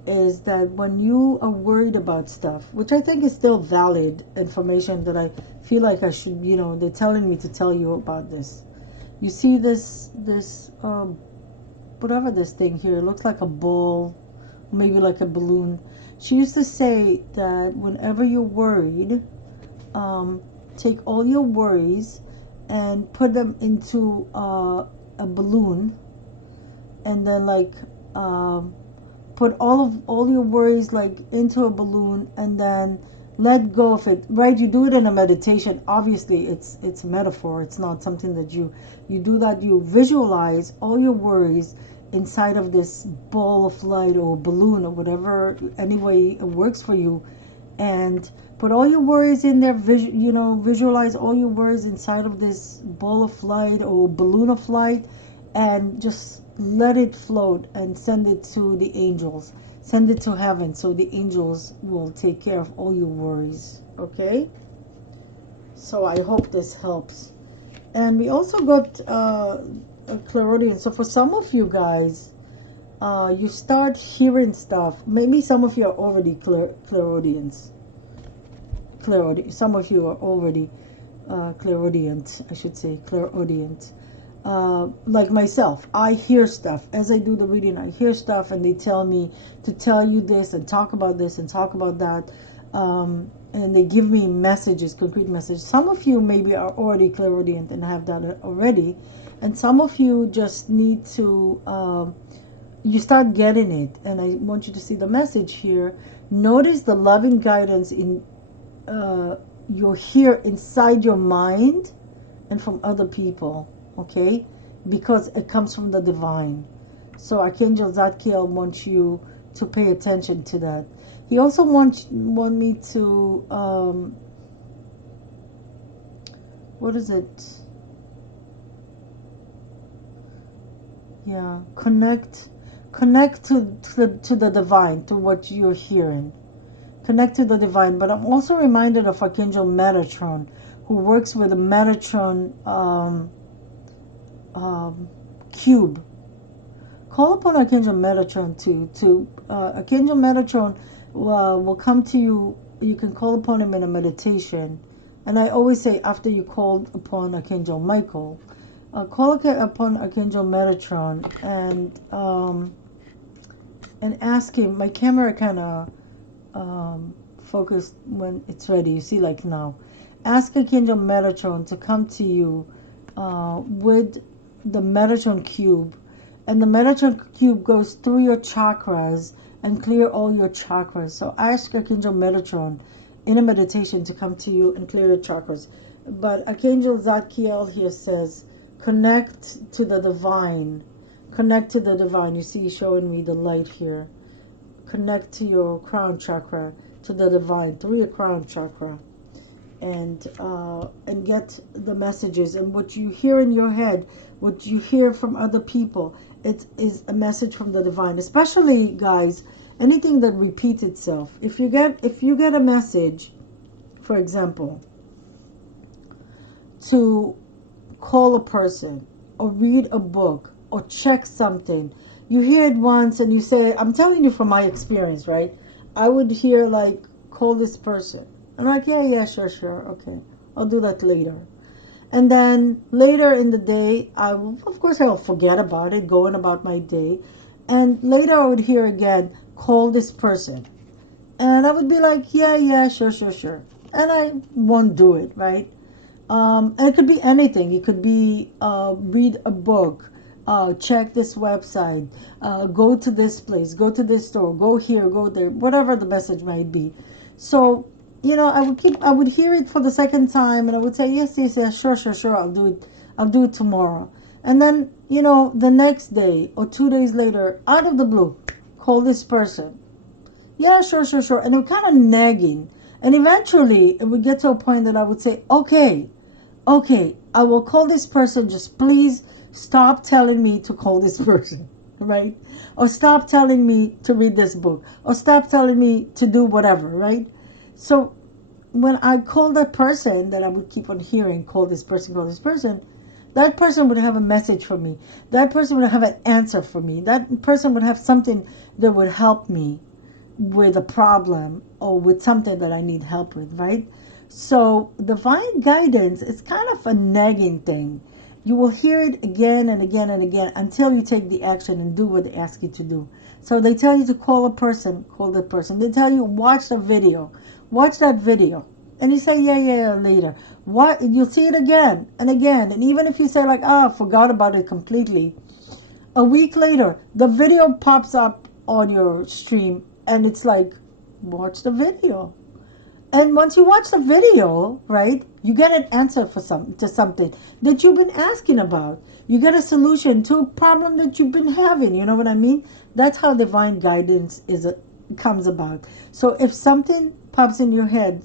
is that when you are worried about stuff, which I think is still valid information that I feel like I should, they're telling me to tell you about this. You see this whatever this thing here, it looks like a ball, maybe like a balloon. She used to say that whenever you're worried, take all your worries and put them into a balloon, and then put all your worries into a balloon and then let go of it, right? You do it in a meditation. Obviously it's a metaphor, it's not something that you do. That you visualize all your worries inside of this ball of light or balloon or whatever, any way it works for you, and put all your worries in there. Visualize all your worries inside of this ball of light or balloon of light, and just let it float and send it to the angels. Send it to heaven so the angels will take care of all your worries. Okay? So I hope this helps. And we also got a clairaudience. So for some of you guys, you start hearing stuff. Maybe some of you are already clairaudience. Some of you are already clairaudient, I should say, clairaudient. Like myself, I hear stuff as I do the reading. I hear stuff and they tell me to tell you this and talk about this and talk about that, and they give me messages, concrete messages. Some of you maybe are already clairaudient and have that already, and some of you just need to you start getting it. And I want you to see the message here. Notice the loving guidance in you're here inside your mind and from other people. Okay, because it comes from the divine. So Archangel Zadkiel wants you to pay attention to that. He also want me to what is it? Yeah, connect to the divine, to what you're hearing. Connect to the divine. But I'm also reminded of Archangel Metatron, who works with a Metatron cube. Call upon Archangel Metatron too. Archangel Metatron will come to you. You can call upon him in a meditation. And I always say, after you called upon Archangel Michael, call upon Archangel Metatron and ask him. My camera kind of focused when it's ready. You see, like now. Ask Archangel Metatron to come to you with the Metatron cube, and the Metatron cube goes through your chakras and clear all your chakras. So ask Archangel Metatron in a meditation to come to you and clear your chakras. But Archangel Zadkiel here says, connect to the divine. Connect to the divine. You see, he's showing me the light here. Connect to your crown chakra, to the divine, through your crown chakra. And get the messages, and what you hear in your head, what you hear from other people, it is a message from the divine. Especially, guys, anything that repeats itself. If you get a message, for example, to call a person or read a book or check something, you hear it once and you say, I'm telling you from my experience, right? I would hear call this person. I'm like, yeah, sure, okay. I'll do that later. And then later in the day, I'll forget about it, going about my day. And later I would hear again, call this person. And I would be like, yeah, sure. And I won't do it, right? And it could be anything. It could be read a book, check this website, go to this place, go to this store, go here, go there, whatever the message might be. So, I would hear it for the second time, and I would say, yes, sure, I'll do it tomorrow. And then, the next day or 2 days later, out of the blue, call this person. Yeah, sure, sure, sure. And it was kind of nagging. And eventually it would get to a point that I would say, okay, okay, I will call this person. Just please stop telling me to call this person, right? Or stop telling me to read this book, or stop telling me to do whatever, right? So when I called that person that I would keep on hearing, call this person, that person would have a message for me. That person would have an answer for me. That person would have something that would help me with a problem or with something that I need help with, right? So divine guidance is kind of a nagging thing. You will hear it again and again and again until you take the action and do what they ask you to do. So they tell you to call a person, call the person. They tell you watch the video, watch that video. And you say, yeah, yeah, later. What, you'll see it again and again. And even if you say like, I forgot about it completely, a week later, the video pops up on your stream and it's like, watch the video. And once you watch the video, right, you get an answer for something that you've been asking about. You get a solution to a problem that you've been having. You know what I mean? That's how divine guidance comes about. So if something pops in your head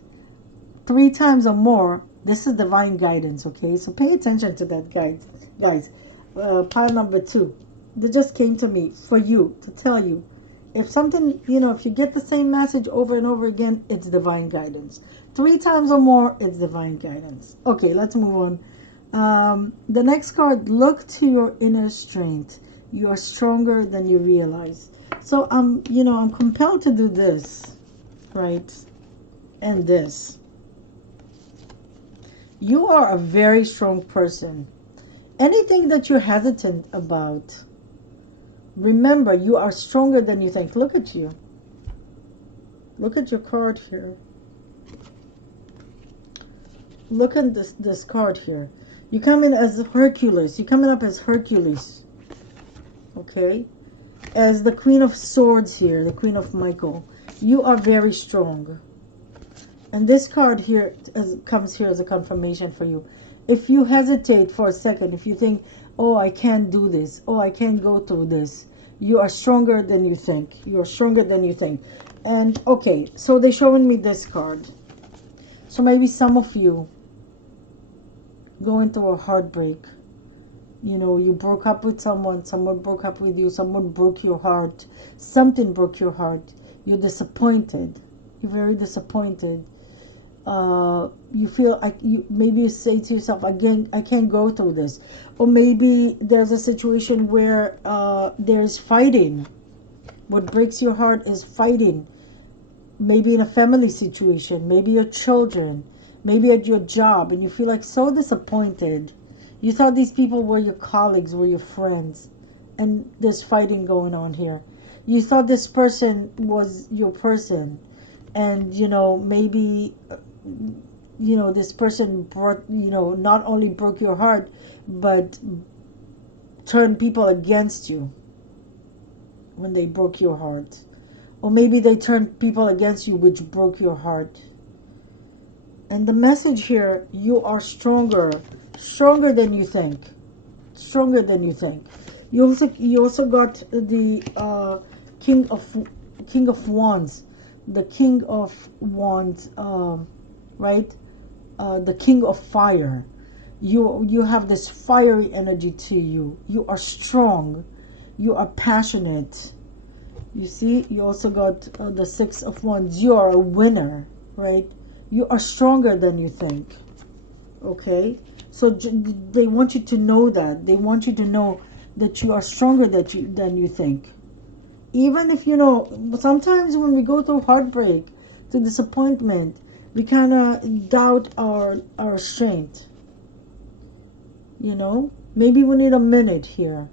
3 times or more, this is divine guidance. Okay, so pay attention to that, guys. Pile number 2 that just came to me for you to tell you, if something, if you get the same message over and over again, it's divine guidance. 3 times or more, it's divine guidance. Okay, let's move on. The next card, look to your inner strength. You are stronger than you realize. So I'm compelled to do this, right? And this. You are a very strong person. Anything that you're hesitant about, remember, you are stronger than you think. Look at you. Look at your card here. Look at this card here. You come in as Hercules. You're coming up as Hercules. Okay? As the Queen of Swords here, the Queen of Michael. You are very strong. And this card here comes here as a confirmation for you. If you hesitate for a second, if you think, oh, I can't do this, oh, I can't go through this, you are stronger than you think. You are stronger than you think. And okay, so they're showing me this card. So maybe some of you going through a heartbreak. You broke up with someone broke up with you, someone broke your heart, something broke your heart. You're disappointed. You're very disappointed. You feel like maybe you say to yourself, again, I can't go through this. Or maybe there's a situation where there's fighting. What breaks your heart is fighting. Maybe in a family situation, maybe your children, maybe at your job, and you feel like so disappointed. You thought these people were your colleagues, were your friends, and there's fighting going on here. You thought this person was your person, and maybe this person brought, not only broke your heart, but turned people against you when they broke your heart. Or maybe they turned people against you, which broke your heart. And the message here, you are stronger than you think. Stronger than you think. You also got the King of Wands. The King of Wands, right? The King of Fire. You have this fiery energy to you. You are strong. You are passionate. You see, you also got the Six of Wands. You are a winner, right? You are stronger than you think. Okay? So they want you to know that. They want you to know that you are stronger than you think. Even if, sometimes when we go through heartbreak, to disappointment, we kind of doubt our strength. Maybe we need a minute here.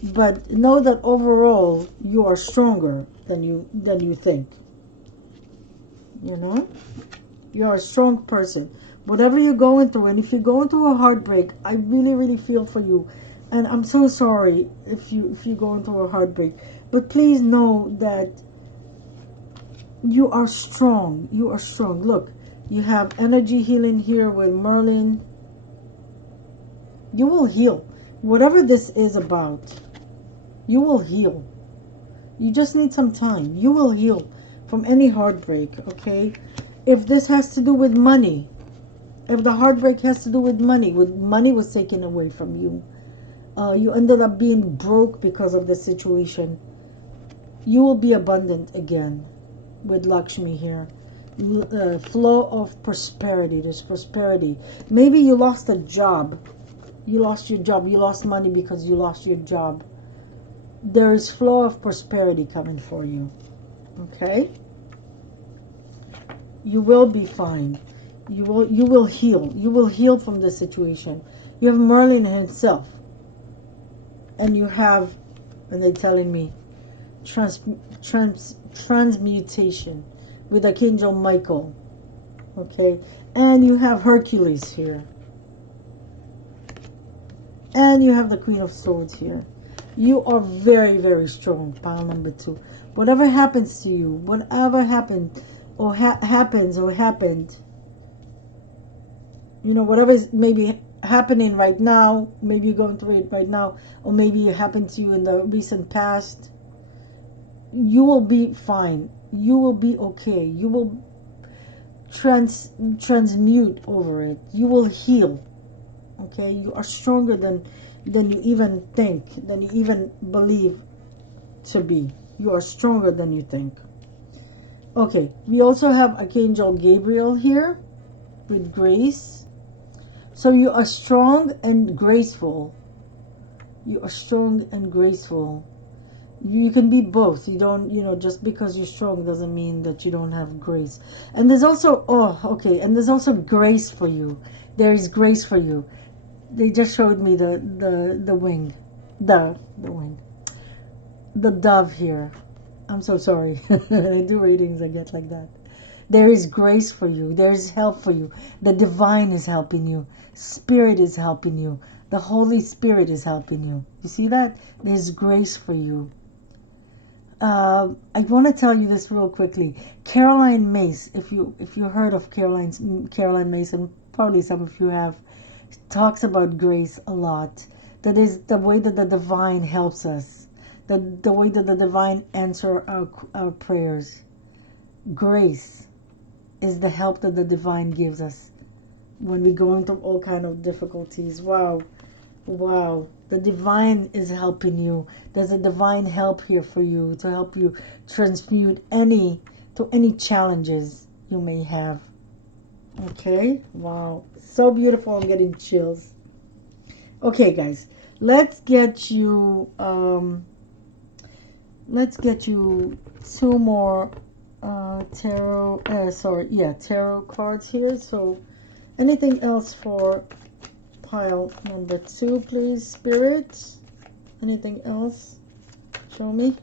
But know that overall, you are stronger than you think. You are a strong person. Whatever you're going through, and if you're going through a heartbreak, I really, really feel for you. And I'm so sorry if you're going through a heartbreak. But please know that you are strong. You are strong. Look, you have energy healing here with Merlin. You will heal. Whatever this is about, you will heal. You just need some time. You will heal from any heartbreak, okay? If this has to do with money, if the heartbreak has to do with money was taken away from you, you ended up being broke because of the situation, you will be abundant again with Lakshmi here. Flow of prosperity. There's prosperity. Maybe you lost a job. You lost your job. You lost money because you lost your job. There is flow of prosperity coming for you. Okay? You will be fine. You will heal. You will heal from the situation. You have Merlin himself. And you have, and they're telling me, transmutation with Archangel Michael. Okay? And you have Hercules here. And you have the Queen of Swords here. You are very, very strong, pile number 2. Whatever happens to you, whatever happened or happens or happened, you know, whatever is maybe happening right now, maybe you're going through it right now, or maybe it happened to you in the recent past, you will be fine. You will be okay. You will transmute over it. You will heal. Okay? You are stronger than you even think, than you even believe to be. You are stronger than you think. Okay, we also have Archangel Gabriel here with grace. So you are strong and graceful. You are strong and graceful. You can be both. You don't, you know, just because you're strong doesn't mean that you don't have grace. And there's also, and there's also grace for you. There is grace for you. They just showed me the wing. The wing. The dove here. I'm so sorry. I do readings, I get like that. There is grace for you. There is help for you. The divine is helping you. Spirit is helping you. The Holy Spirit is helping you. You see that? There's grace for you. I want to tell you this real quickly. Caroline Myss, if you heard of Caroline Myss, and probably some of you have, talks about grace a lot. That is the way that the divine helps us. The way that the divine answer our prayers. Grace is the help that the divine gives us when we're going through all kind of difficulties. Wow. The divine is helping you. There's a divine help here for you to help you transmute any challenges you may have. Okay? Wow. So beautiful. I'm getting chills. Okay, guys. Let's get you two more tarot cards here. So anything else for pile number 2, please, Spirit? Anything else? Show me.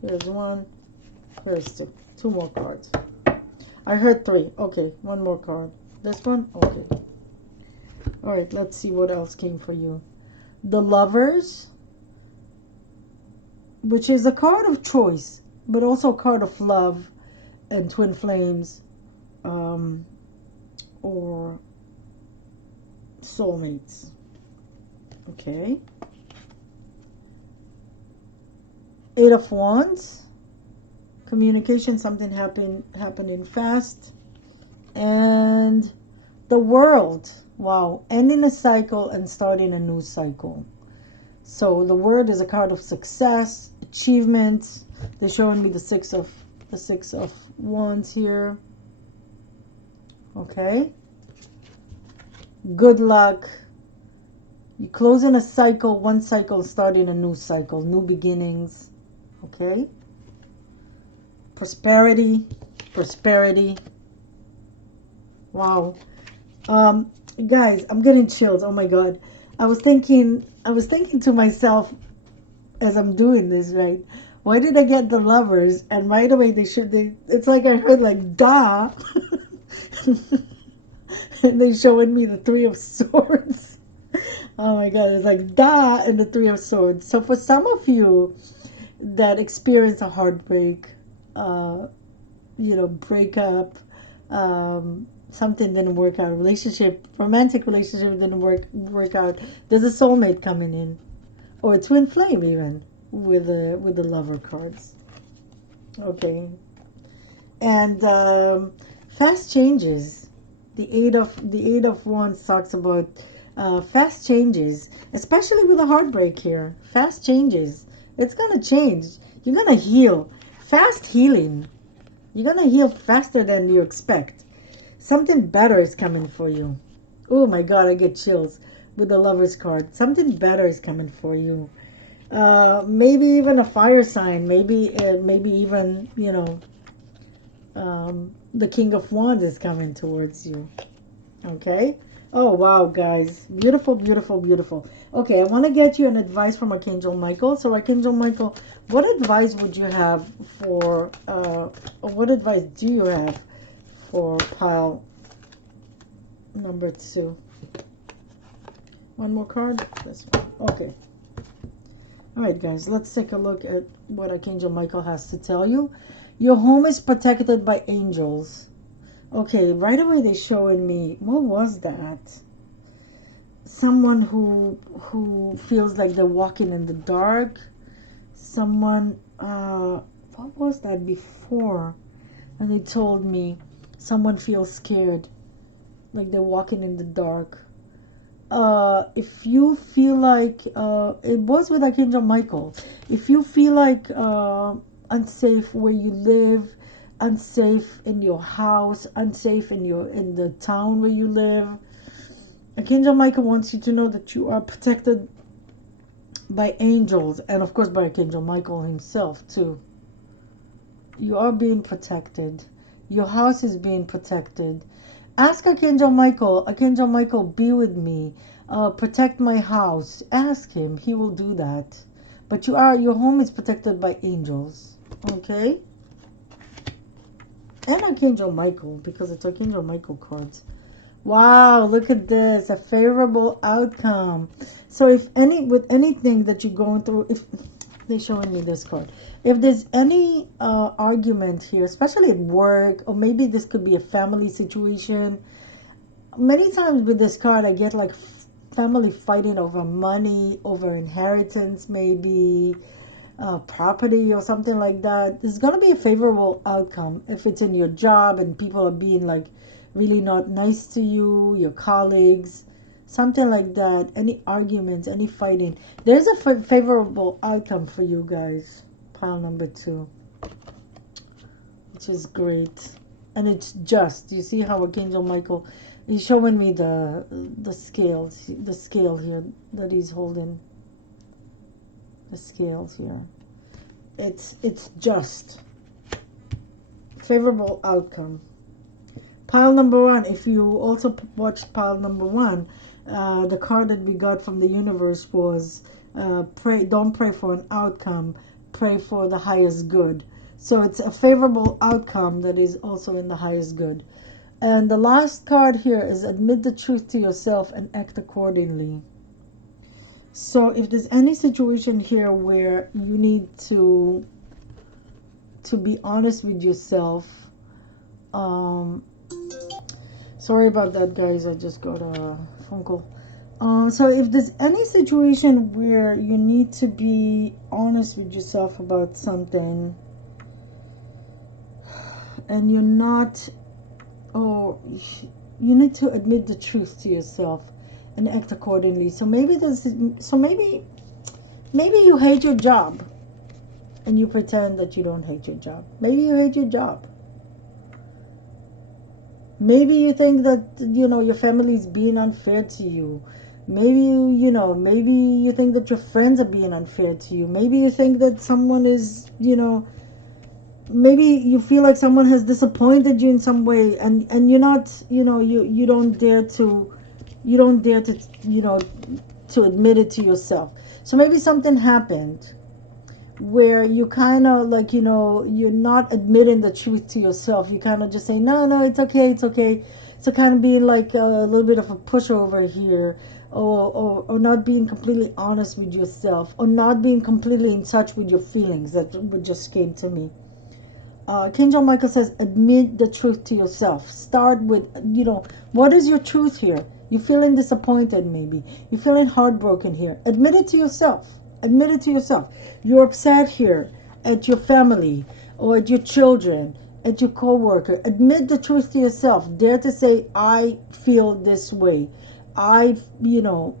Here's 1. Here's 2. 2 more cards. I heard 3. Okay, 1 more card. This one? Okay. Alright, let's see what else came for you. The Lovers, which is a card of choice, but also a card of love and twin flames, or soulmates. Okay. 8 of Wands, communication, something happening fast, and the World. Wow, ending a cycle and starting a new cycle. So the World is a card of success, achievements. They're showing me the six of Wands here. Okay. Good luck. You're closing a cycle, one cycle, starting a new cycle, new beginnings. Okay. Prosperity. Wow. Guys, I'm getting chills. Oh my God. I was thinking to myself as I'm doing this, right? Why did I get the Lovers? And right away it's like I heard like da. And they're showing me the 3 of Swords. Oh my God, it's like da and the 3 of Swords. So for some of you that experience a heartbreak, breakup, something didn't work out, romantic relationship didn't work out, there's a soulmate coming in, or a twin flame even. with the lover cards. Okay, and fast changes. The eight of wands talks about fast changes, especially with a heartbreak here. Fast changes. It's gonna change. You're gonna heal. Fast healing. You're gonna heal faster than you expect. Something better is coming for you. Oh my God, I get chills with the Lover's card. Something better is coming for you. Maybe even a fire sign. Maybe even the King of Wands is coming towards you. Okay. Oh wow, guys, beautiful, beautiful, beautiful. Okay, I want to get you an advice from Archangel Michael. So, Archangel Michael, what advice would you have for? What advice do you have for pile number 2? One more card. This one. Okay. All right, guys, let's take a look at what Archangel Michael has to tell you. Your home is protected by angels. Okay, right away they're showing me, what was that? Someone who feels like they're walking in the dark. Someone, what was that before? And they told me someone feels scared, like they're walking in the dark. If you feel like it was with Archangel Michael, if you feel like unsafe where you live, unsafe in your house, unsafe in the town where you live, Archangel Michael wants you to know that you are protected by angels, and of course by Archangel Michael himself too. You are being protected. Your house is being protected. Ask Archangel Michael, be with me. Protect my house. Ask him. He will do that. But your home is protected by angels. Okay? And Archangel Michael, because it's Archangel Michael cards. Wow, look at this. A favorable outcome. So with anything that you're going through, if they're showing me this card. If there's any argument here, especially at work, or maybe this could be a family situation. Many times with this card, I get like family fighting over money, over inheritance, maybe property or something like that. There's going to be a favorable outcome if it's in your job and people are being like really not nice to you, your colleagues, something like that. Any arguments, any fighting. There's a favorable outcome for you guys. Pile number 2, which is great, and it's just. You see how Archangel Michael is showing me the scale here that he's holding. The scales here. It's just favorable outcome. Pile number 1. If you also watched pile number 1, the card that we got from the universe was don't pray for an outcome, pray for the highest good. So it's a favorable outcome that is also in the highest good. And the last card here is admit the truth to yourself and act accordingly. So if there's any situation here where you need to be honest with yourself, sorry about that, guys. I just got a phone call. So if there's any situation where you need to be honest with yourself about something, and you're not, or you need to admit the truth to yourself and act accordingly. So maybe you hate your job and you pretend that you don't hate your job. Maybe you hate your job. Maybe you think that your family is being unfair to you. Maybe maybe you think that your friends are being unfair to you. Maybe you think that someone is, maybe you feel like someone has disappointed you in some way, and you're not, you don't dare to to admit it to yourself. So maybe something happened where you kind of like, you're not admitting the truth to yourself. You kind of just say, no, it's okay, it's okay. So kind of being like a little bit of a pushover here, or not being completely honest with yourself, or not being completely in touch with your feelings. That just came to me. Archangel Michael says, admit the truth to yourself. Start with, what is your truth here? You're feeling disappointed maybe. You're feeling heartbroken here. Admit it to yourself. Admit it to yourself. You're upset here at your family or at your children, at your coworker. Admit the truth to yourself. Dare to say, I feel this way. I, you know,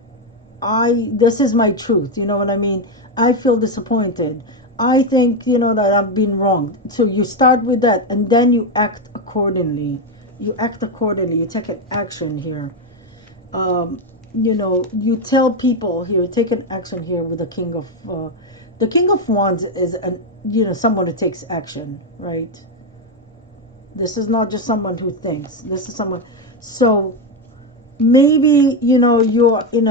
this is my truth. You know what I mean? I feel disappointed. I think, that I've been wronged. So you start with that and then you act accordingly. You act accordingly. You take an action here. Um, you tell people here, take an action here with the King of Wands is someone who takes action, right? This is not just someone who thinks. This is someone. So maybe you're in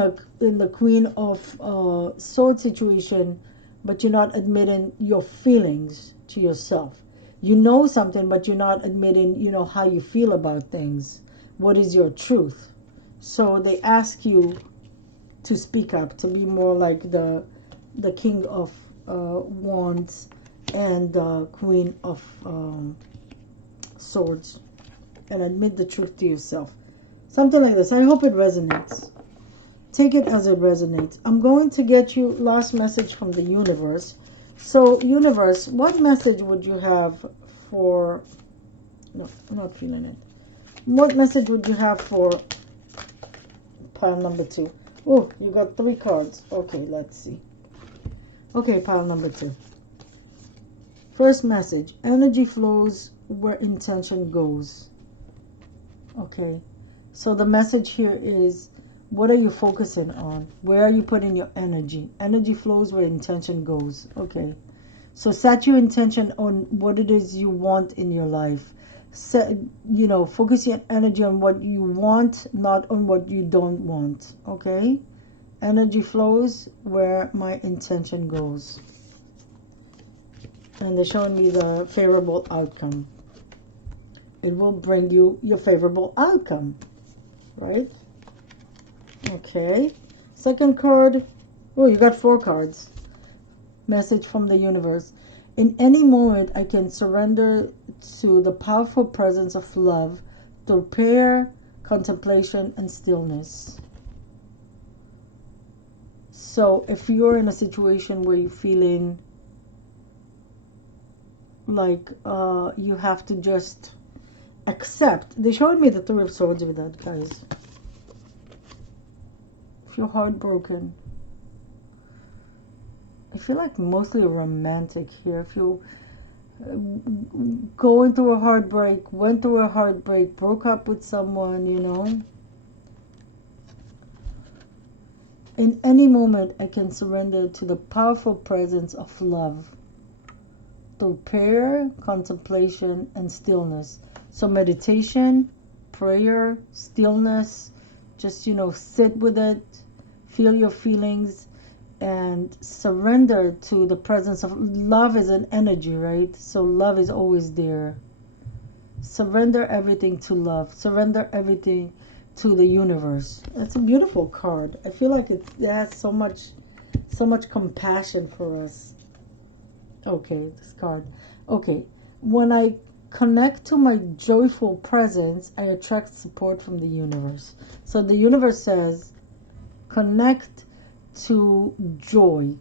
the Queen of Sword situation, but you're not admitting your feelings to yourself. You know something, but you're not admitting how you feel about things. What is your truth? So they ask you to speak up, to be more like the King of Wands and the Queen of Swords, and admit the truth to yourself. Something like this. I hope it resonates. Take it as it resonates. I'm going to get you last message from the universe. So, universe, what message would you have for... No, I'm not feeling it. What message would you have for pile number 2? Oh, you got 3 cards. Okay, let's see. Okay, pile number 2. First message. Energy flows where intention goes. Okay. So the message here is, what are you focusing on? Where are you putting your energy? Energy flows where intention goes. Okay. So set your intention on what it is you want in your life. Set, focus your energy on what you want, not on what you don't want. Okay? Energy flows where my intention goes. And they're showing me the favorable outcome. It will bring you your favorable outcome. Right? Okay. Second card. Oh, you got 4 cards. Message from the universe. In any moment, I can surrender to the powerful presence of love through prayer, contemplation, and stillness. So if you're in a situation where you're feeling like you have to just accept. They showed me the 3 of Swords with that, guys. If you're heartbroken, I feel like mostly romantic here. If you going through a heartbreak, went through a heartbreak, broke up with someone, in any moment I can surrender to the powerful presence of love through prayer, contemplation, and stillness. So meditation, prayer, stillness, just, sit with it, feel your feelings, and surrender to the presence of love. Is an energy, right? So love is always there. Surrender everything to love. Surrender everything to the universe. That's a beautiful card. I feel like it has so much compassion for us. Okay, this card. Okay, when I connect to my joyful presence, I attract support from the universe. So the universe says, connect to joy.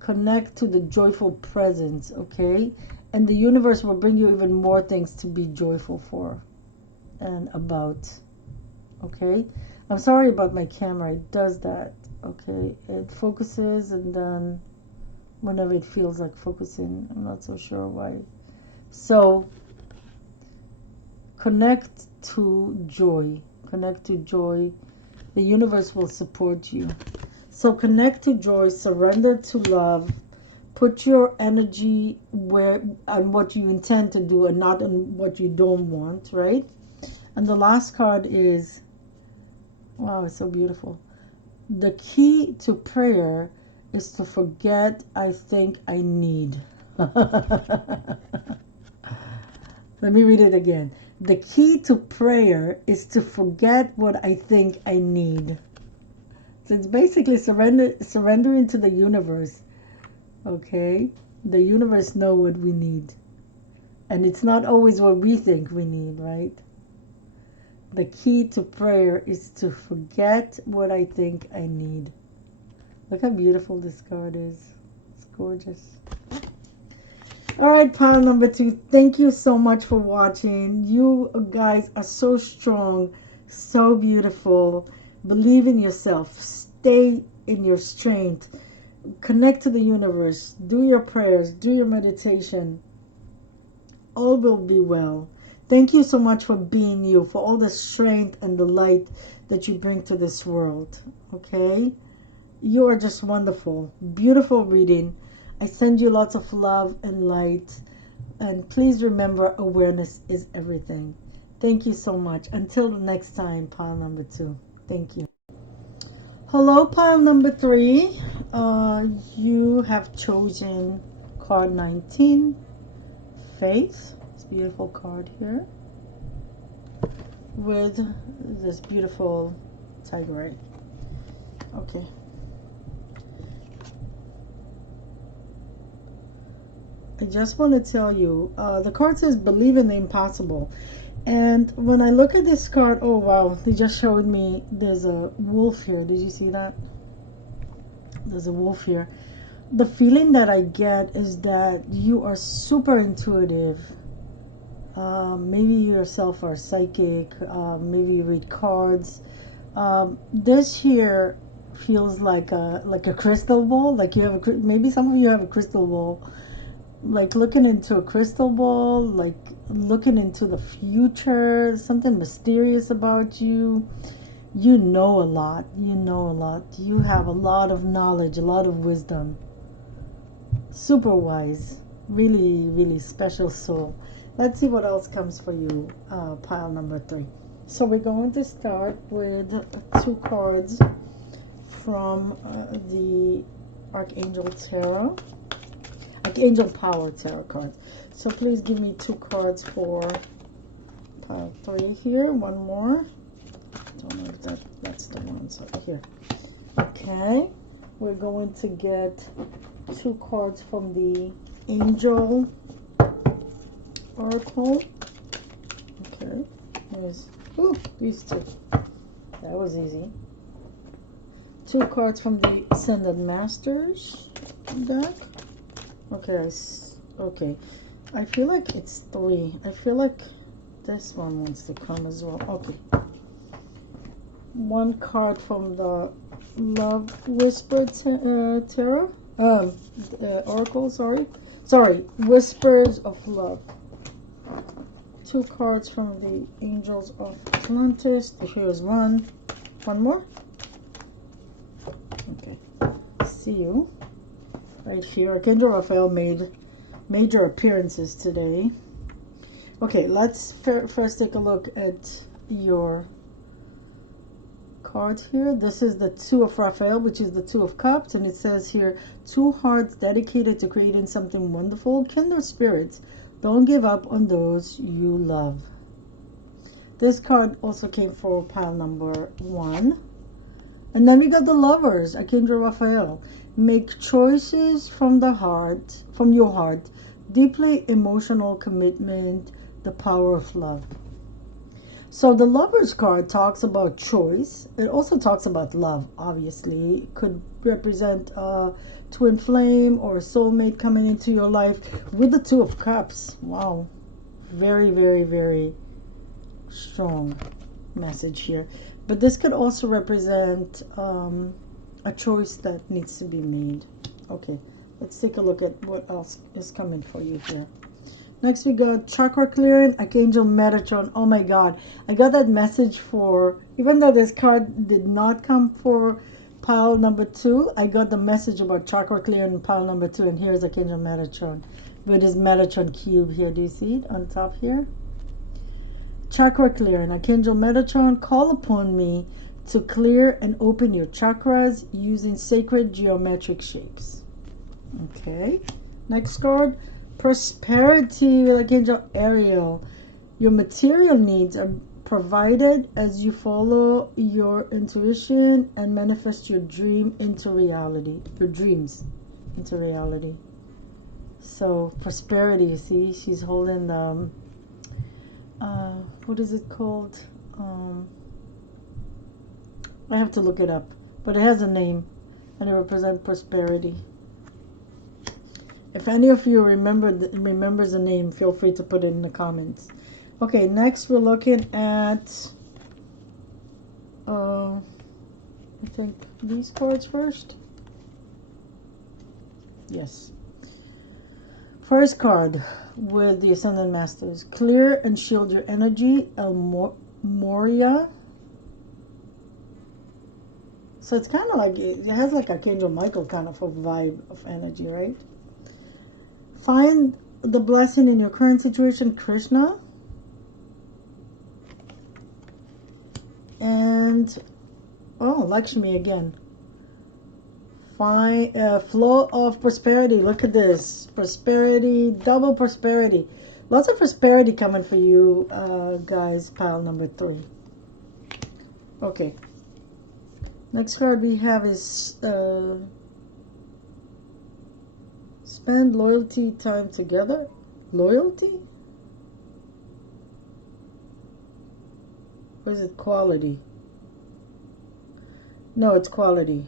Connect to the joyful presence, okay? And the universe will bring you even more things to be joyful for and about, okay? I'm sorry about my camera. It does that, okay? It focuses and then whenever it feels like focusing, I'm not so sure why. So connect to joy. Connect to joy. The universe will support you. So connect to joy, surrender to love, put your energy where on what you intend to do and not on what you don't want, right? And the last card is, wow, it's so beautiful. The key to prayer is to forget I think I need. Let me read it again. The key to prayer is to forget what I think I need. So it's basically surrendering to the universe. Okay? The universe knows what we need. And it's not always what we think we need, right? The key to prayer is to forget what I think I need. Look how beautiful this card is. It's gorgeous. All right, pile number 2. Thank you so much for watching. You guys are so strong, so beautiful. Believe in yourself. Stay in your strength. Connect to the universe. Do your prayers. Do your meditation. All will be well. Thank you so much for being you, for all the strength and the light that you bring to this world. Okay? You are just wonderful. Beautiful reading. I send you lots of love and light. And please remember, awareness is everything. Thank you so much. Until next time, pile number 2. Thank you. Hello, pile number 3. You have chosen card 19, Faith. It's a beautiful card here with this beautiful tiger eye. Okay. I just want to tell you, the card says believe in the impossible. And when I look at this card, oh wow, they just showed me there's a wolf here. Did you see that? There's a wolf here. The feeling that I get is that you are super intuitive. Maybe you yourself are psychic. Maybe you read cards. This here feels like a crystal ball. Like you have maybe some of you have a crystal ball. Like looking into a crystal ball, like looking into the future, something mysterious about you. You know a lot. You know a lot. You have a lot of knowledge, a lot of wisdom. Super wise. Really, really special soul. Let's see what else comes for you, pile number 3. So we're going to start with 2 cards from the Archangel Tarot. Archangel Power Tarot cards. So please give me 2 cards for pile 3 here. One more. Don't know if that's the one. So here. Okay. We're going to get 2 cards from the Angel Oracle. Okay. There's these 2. That was easy. 2 cards from the Ascended Masters deck. Okay, I feel like it's 3. I feel like this one wants to come as well. Okay. 1 card from the Love Whisper Tarot. Oracle, sorry. Whispers of Love. 2 cards from the Angels of Atlantis. Here's one. One more. Okay. See you. Right here. Archangel Raphael made major appearances today. Okay, let's first take a look at your card here. This is the 2 of Raphael, which is the 2 of Cups, and it says here, 2 hearts dedicated to creating something wonderful. Kindred spirits, don't give up on those you love. This card also came for pile number 1. And then we got the Lovers, Archangel Raphael. Make choices from the heart, from your heart. Deeply emotional commitment, the power of love. So the Lovers card talks about choice. It also talks about love, obviously. It could represent a twin flame or a soulmate coming into your life with the 2 of Cups. Wow. Very, very, very strong message here. But this could also represent a choice that needs to be made. Okay, let's take a look at what else is coming for you here. Next we got chakra clearing, Archangel Metatron. Oh my god, I got that message for, even though this card did not come for pile number 2, I got the message about chakra clearing in pile number 2, and here's Archangel Metatron with his Metatron cube here. Do you see it on top here? Chakra clearing, Archangel Metatron, call upon me to clear and open your chakras using sacred geometric shapes. Okay, next card, prosperity with Archangel Ariel. Your material needs are provided as you follow your intuition and manifest your dream into reality. Your dreams into reality. So prosperity, you see, she's holding the what is it called? I have to look it up, but it has a name. and it represents prosperity. If any of you remembers the name, feel free to put it in the comments. Okay, next we're looking at, I think these cards first. Yes. First card with the Ascendant Masters. Clear and shield your energy, Moria. So it's kind of like, it has like Archangel Michael kind of a vibe of energy, right? Find the blessing in your current situation, Krishna. And, oh, Lakshmi again. Find a flow of prosperity. Look at this. Prosperity, double prosperity. Lots of prosperity coming for you, guys. Pile number 3. Okay. Next card we have is spend loyalty time together. Loyalty? Or is it quality? No, it's quality.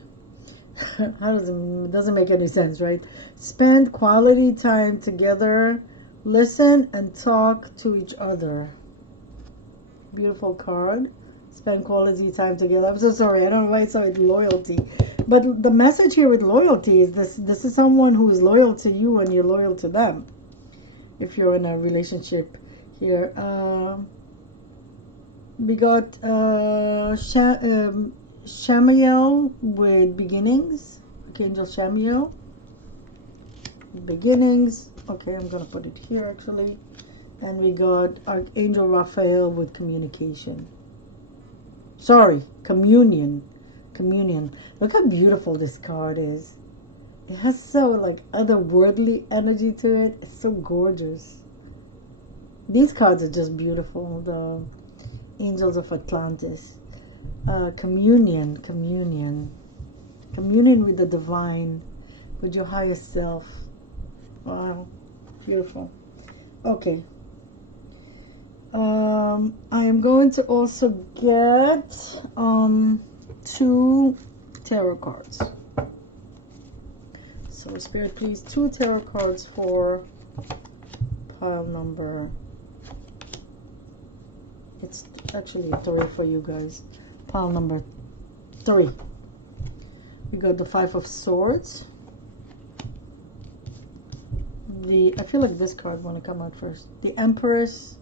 How doesn't make any sense, right? Spend quality time together. Listen and talk to each other. Beautiful card. Spend quality time together. I'm so sorry. I don't know why it's with loyalty. But the message here with loyalty is this is someone who is loyal to you and you're loyal to them. If you're in a relationship here. We got Shamiel with beginnings. Archangel Shamiel. Beginnings. Okay, I'm going to put it here actually. And we got Archangel Raphael with communication. Sorry, communion. Communion. Look how beautiful this card is. It has so like otherworldly energy to it. It's so gorgeous. These cards are just beautiful. The Angels of Atlantis. Communion with the divine, with your higher self. Wow, beautiful. Okay. I am going to also get 2 tarot cards. So Spirit, please, 2 tarot cards for pile number. It's actually 3 for you guys. Pile number 3. We got the 5 of Swords. I feel like this card want to come out first. The Empress.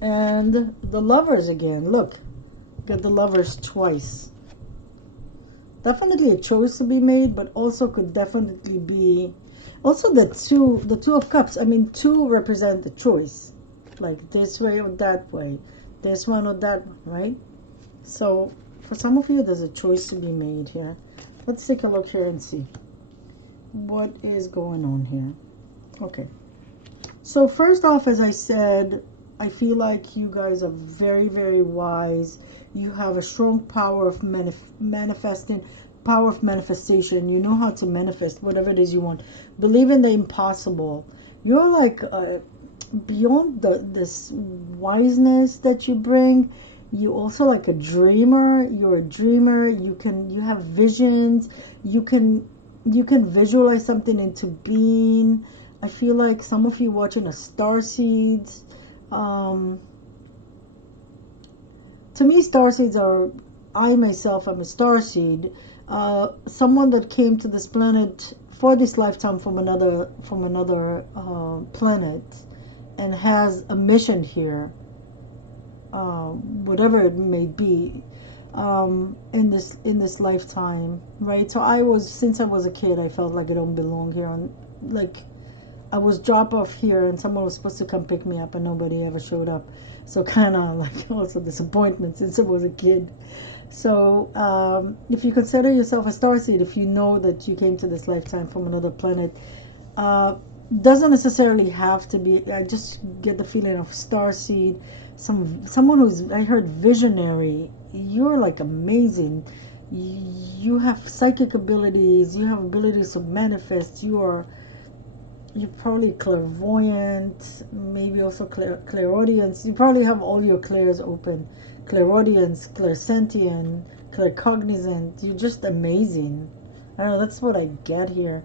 And the Lovers again. Look, got the Lovers twice. Definitely a choice to be made, but also could definitely be also the two of Cups. I mean, 2 represent the choice, like this way or that way, this one or that one, right? So for some of you, there's a choice to be made here. Let's take a look here and see what is going on here. Okay, so first off, as I said, I feel like you guys are very, very wise. You have a strong power of manifestation. You know how to manifest whatever it is you want. Believe in the impossible. You're like beyond this wiseness that you bring. You also like a dreamer. You're a dreamer. You have visions. You can visualize something into being. I feel like some of you watching a starseeds. To me, starseeds are, I myself am a starseed, someone that came to this planet for this lifetime from another planet, and has a mission here, whatever it may be, in this lifetime, right? So since I was a kid, I felt like I don't belong here, and like I was dropped off here and someone was supposed to come pick me up and nobody ever showed up. So kind of like also disappointment since I was a kid. So if you consider yourself a starseed, if you know that you came to this lifetime from another planet, doesn't necessarily have to be, I just get the feeling of starseed, someone who's, I heard visionary. You're like amazing. You have psychic abilities, you have abilities to manifest, you're probably clairvoyant, maybe also clairaudience. You probably have all your clairs open. Clairaudience, clairsentient, claircognizant. You're just amazing. I don't know, that's what I get here.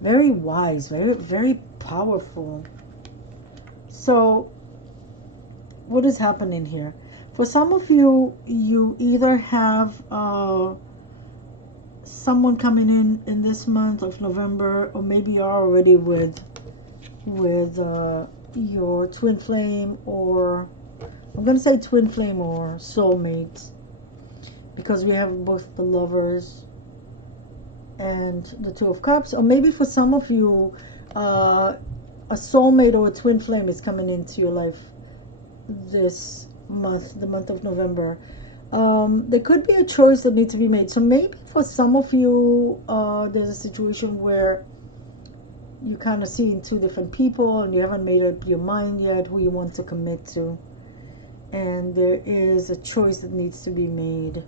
Very wise, very, very powerful. So, what is happening here? For some of you, you either have someone coming in this month of November, or maybe you're already with your twin flame, or I'm gonna say twin flame or soulmate, because we have both the Lovers and the Two of Cups. Or maybe for some of you, a soulmate or a twin flame is coming into your life this month, the month of November. There could be a choice that needs to be made. So maybe for some of you, there's a situation where you kind of seeing two different people and you haven't made up your mind yet who you want to commit to. And there is a choice that needs to be made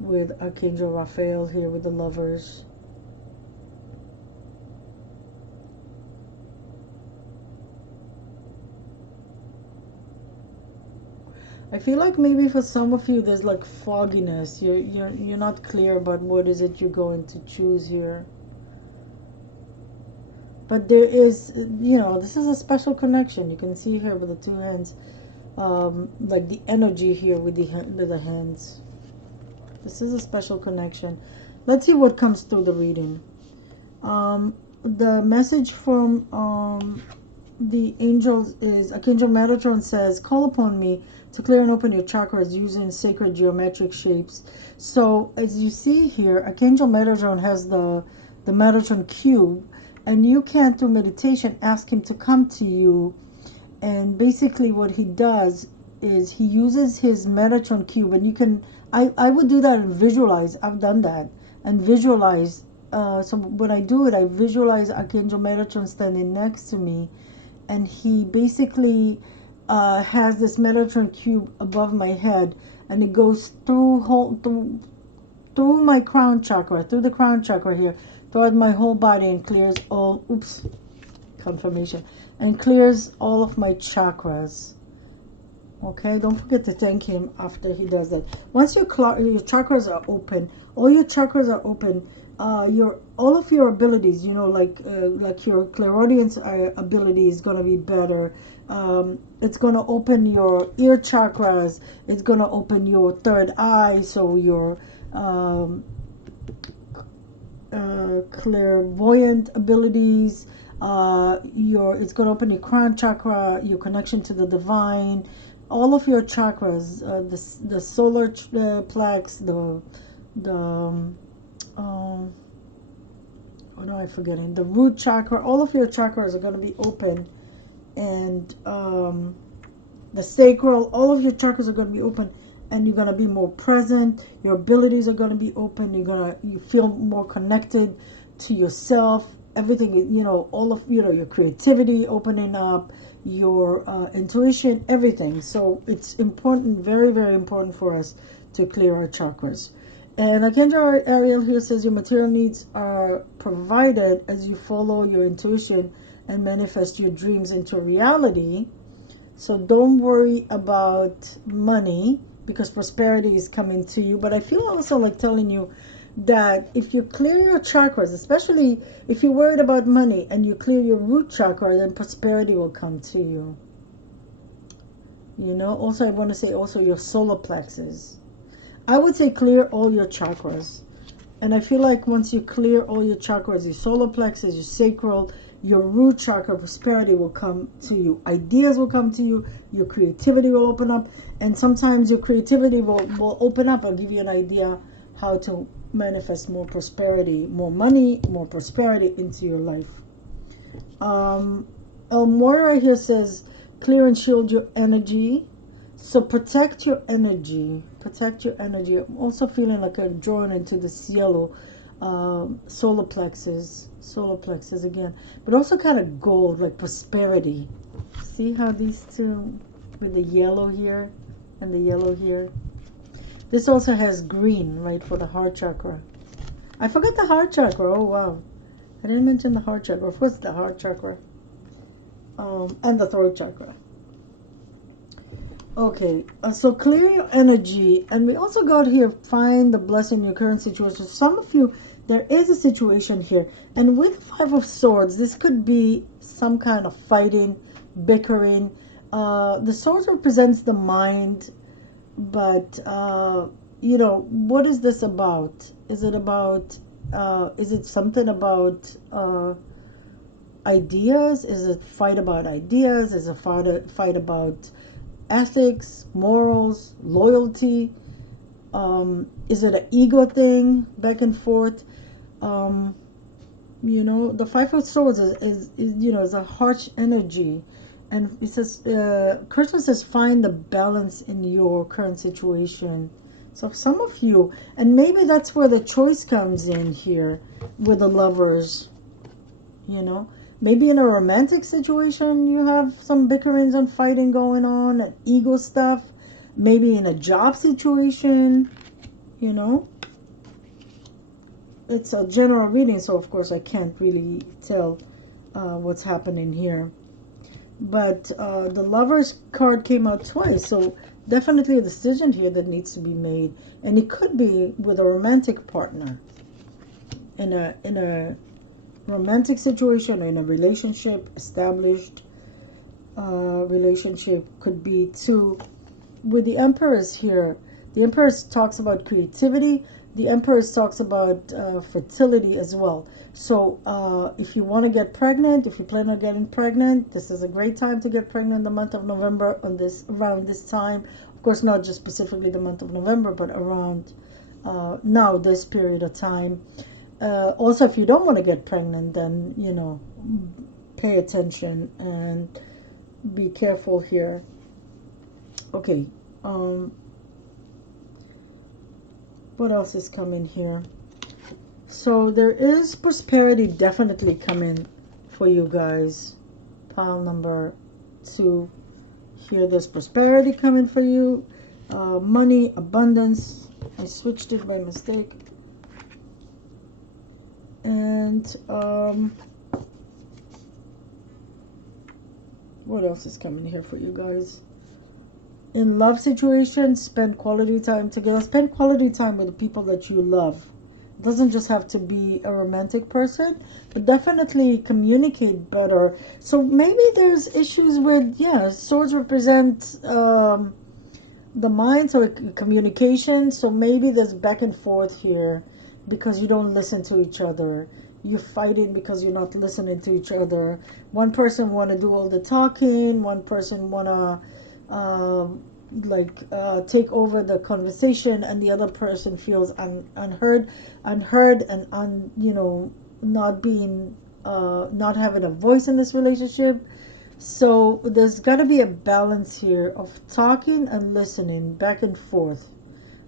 with Archangel Raphael here with the Lovers. I feel like maybe for some of you there's like fogginess. You're not clear about what is it you're going to choose here. But there is, this is a special connection. You can see here with the two hands, like the energy here with the hands. This is a special connection. Let's see what comes through the reading. The message from the angels is Archangel Metatron says, call upon me to clear and open your chakras using sacred geometric shapes. So as you see here, Archangel Metatron has the Metatron cube, and you can, through meditation, ask him to come to you. And basically what he does is he uses his Metatron cube, and you can, I would do that and visualize. I've done that and visualize. So when I do it, I visualize Archangel Metatron standing next to me, and he basically has this Metatron cube above my head, and it goes through my crown chakra, through the crown chakra here, throughout my whole body, and clears all, confirmation, and clears all of my chakras. Okay, don't forget to thank him after he does that. Once your chakras are open, all your chakras are open, all of your abilities, like your clairaudience ability is going to be better. It's going to open your ear chakras. It's going to open your third eye, so your clairvoyant abilities. It's going to open your crown chakra, your connection to the divine, all of your chakras, the solar plex, what am I forgetting? The root chakra. All of your chakras are going to be open, and the sacral. All of your chakras are going to be open, and you're going to be more present. Your abilities are going to be open. You feel more connected to yourself. Everything, all of your creativity opening up, your intuition, everything. So it's important, very, very important for us to clear our chakras. And Archangel Ariel here says your material needs are provided as you follow your intuition and manifest your dreams into reality. So don't worry about money, because prosperity is coming to you. But I feel also like telling you that if you clear your chakras, especially if you're worried about money and you clear your root chakra, then prosperity will come to you. Also I want to say also your solar plexus. I would say clear all your chakras. And I feel like once you clear all your chakras, your solar plexus, your sacral, your root chakra, prosperity will come to you. Ideas will come to you. Your creativity will open up. And sometimes your creativity will open up. I'll give you an idea how to manifest more prosperity, more money, more prosperity into your life. El Moira here says, clear and shield your energy. So protect your energy. Protect your energy. I'm also feeling like I'm drawn into this yellow solar plexus. Solar plexus again. But also kind of gold, like prosperity. See how these two, with the yellow here and the yellow here. This also has green, right, for the heart chakra. I forgot the heart chakra. Oh, wow. I didn't mention the heart chakra. Of course, the heart chakra. And the throat chakra. Okay, so clear your energy, and we also got here find the blessing in your current situation. Some of you, there is a situation here, and with Five of Swords, this could be some kind of fighting, bickering. The swords represents the mind, but you know, what is this about? Is it about? Is it something about ideas? Is it fight about ideas? Is it fight about ethics, morals, loyalty? Is it an ego thing, back and forth? Um, you know, the Five of Swords is you know, is a harsh energy, and it says, Krishna says, find the balance in your current situation. So some of you, and maybe that's where the choice comes in here with the lovers. You know, maybe in a romantic situation you have some bickerings and fighting going on and ego stuff. Maybe in a job situation, you know. It's a general reading, so of course I can't really tell what's happening here. But the Lovers card came out twice, so definitely a decision here that needs to be made, and it could be with a romantic partner in a romantic situation, in a relationship, established relationship. Could be too with the Empress here. The Empress talks about creativity. The Empress talks about fertility as well. So if you want to get pregnant, if you plan on getting pregnant, this is a great time to get pregnant in the month of November on this around this time. Of course, not just specifically the month of November, but around now this period of time. Also, if you don't want to get pregnant, then you know, pay attention and be careful here. Okay. Um, what else is coming here? So there is prosperity definitely coming for you guys. Pile number 2. Here, there's prosperity coming for you. Money, abundance. I switched it by mistake. And what else is coming here for you guys? In love situations, spend quality time together. Spend quality time with the people that you love. It doesn't just have to be a romantic person, but definitely communicate better. So maybe there's issues with, yeah, swords represent the mind, so communication. So maybe there's back and forth here because you don't listen to each other. You're fighting because you're not listening to each other. One person want to do all the talking. One person want to take over the conversation, and the other person feels unheard and you know, not being not having a voice in this relationship. So there's got to be a balance here of talking and listening back and forth.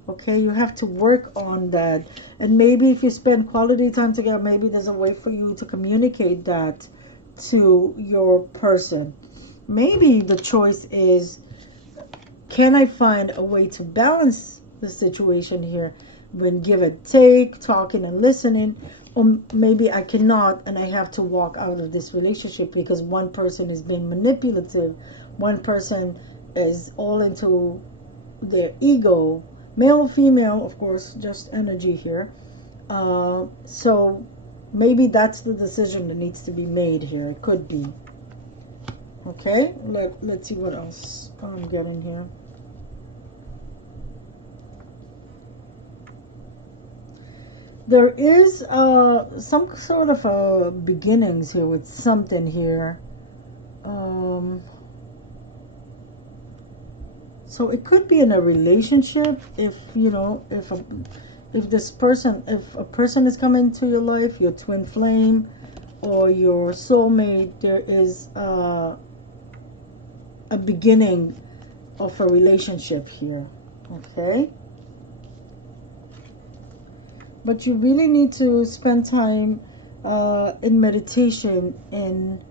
Okay, you have to work on that. And maybe if you spend quality time together, maybe there's a way for you to communicate that to your person. Maybe the choice is, can I find a way to balance the situation here when give and take, talking and listening? Or maybe I cannot, and I have to walk out of this relationship because one person is being manipulative, one person is all into their ego, male, female, of course, just energy here. So maybe that's the decision that needs to be made here. It could be. Okay, let's see what else I'm getting here. There is some sort of beginnings here with something here. Um, so it could be in a relationship if you know, if this person, if a person is coming to your life, your twin flame or your soulmate, there is a beginning of a relationship here. Okay, but you really need to spend time in meditation. And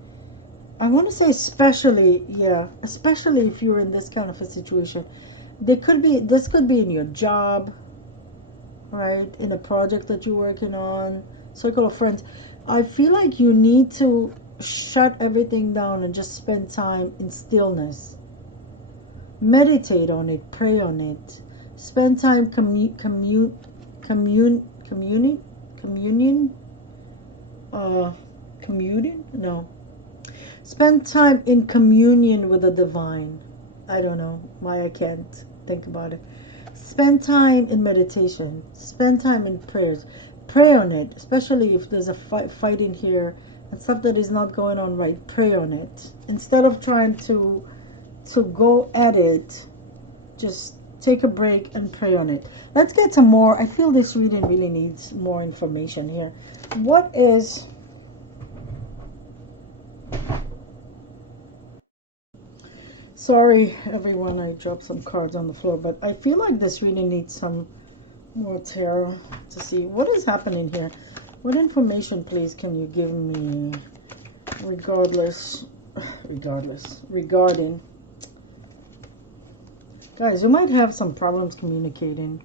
I want to say especially, yeah, especially if you're in this kind of a situation. This could be in your job, right, in a project that you're working on, circle of friends. I feel like you need to shut everything down and just spend time in stillness. Meditate on it, pray on it. Spend time communion, uh, communion? No. Spend time in communion with the divine. I don't know why I can't think about it. Spend time in meditation. Spend time in prayers. Pray on it, especially if there's a fight in here and stuff that is not going on right. Pray on it. Instead of trying to go at it, just take a break and pray on it. Let's get some more. I feel this reading really needs more information here. What is... Sorry, everyone, I dropped some cards on the floor, but I feel like this reading needs some more tarot to see what is happening here. What information, please, can you give me regarding... Guys, you might have some problems communicating.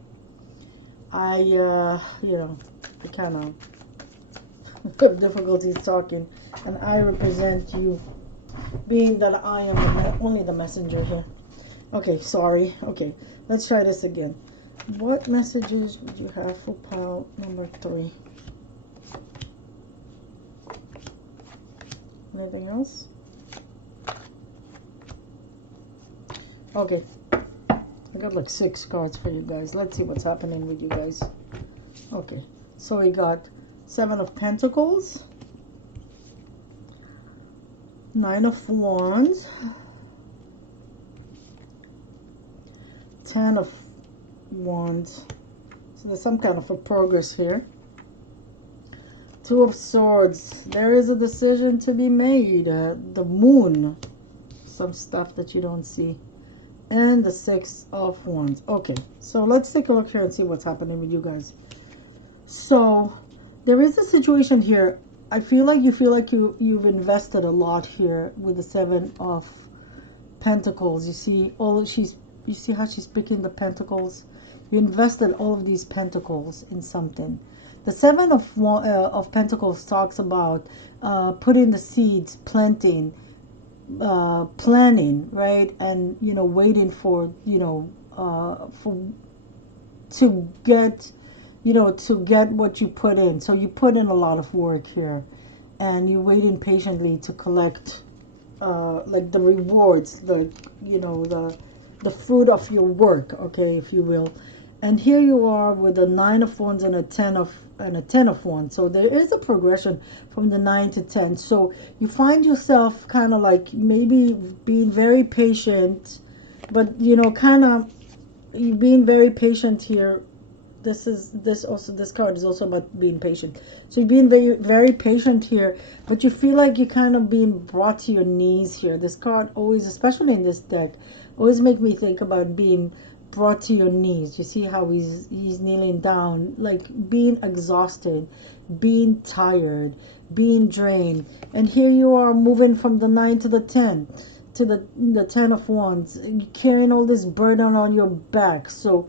You know, I kind of have difficulties talking, and I represent you, being that I am only the messenger here. Okay, sorry. Okay, let's try this again. What messages would you have for pile number 3? Anything else? Okay. I got like 6 cards for you guys. Let's see what's happening with you guys. Okay, so we got 7 of Pentacles, 9 of Wands, 10 of Wands. So there's some kind of a progress here. 2 of Swords. There is a decision to be made. The Moon. Some stuff that you don't see. And the 6 of Wands. Okay, so let's take a look here and see what's happening with you guys. So there is a situation here. I feel like you've invested a lot here with the 7 of Pentacles. You see you see how she's picking the pentacles. You invested all of these pentacles in something. The 7 of Pentacles talks about putting the seeds, planting, planning, right? And waiting for to get what you put in. So you put in a lot of work here, and you're waiting patiently to collect like the rewards, the fruit of your work, okay, if you will. And here you are with a 9 of Wands and a 10 of Wands. So there is a progression from the 9 to 10. So you find yourself kind of like maybe being very patient, but kind of you being very patient here. This card is also about being patient. So you're being very, very patient here, but you feel like you're kind of being brought to your knees here. This card always, especially in this deck, always make me think about being brought to your knees. You see how he's kneeling down, like being exhausted, being tired, being drained. And here you are moving from the 9 to the 10, to the 10 of Wands. You're carrying all this burden on your back. So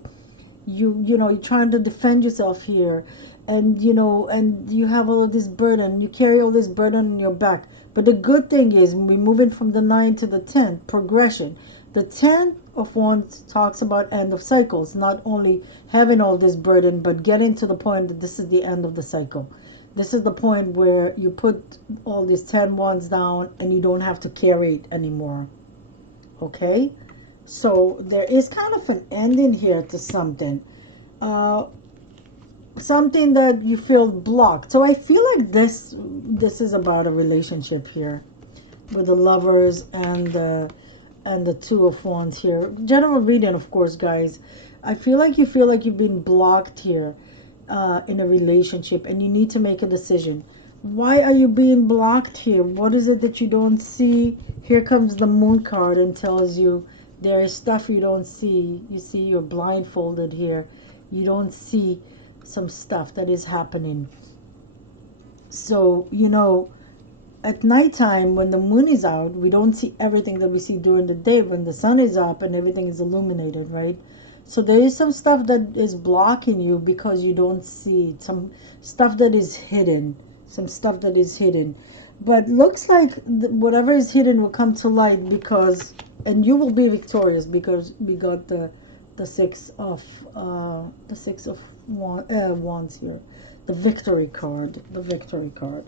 you're trying to defend yourself here, and you have all of this burden. You carry all this burden on your back. But the good thing is we're moving from the 9 to the 10, progression. The 10 of Wands talks about end of cycles, not only having all this burden, but getting to the point that this is the end of the cycle. This is the point where you put all these 10 wands down and you don't have to carry it anymore. Okay? So there is kind of an ending here to something. Something that you feel blocked. So I feel like this is about a relationship here with the Lovers and the 2 of Wands here. General reading, of course, guys. I feel like you've been blocked here in a relationship, and you need to make a decision. Why are you being blocked here? What is it that you don't see? Here comes the Moon card and tells you there is stuff you don't see. You see you're blindfolded here. You don't see some stuff that is happening. So, at nighttime, when the moon is out, we don't see everything that we see during the day when the sun is up and everything is illuminated, right? So there is some stuff that is blocking you because you don't see some stuff that is hidden. But looks like whatever is hidden will come to light, because and you will be victorious because we got the six of wands here, the victory card, the victory card.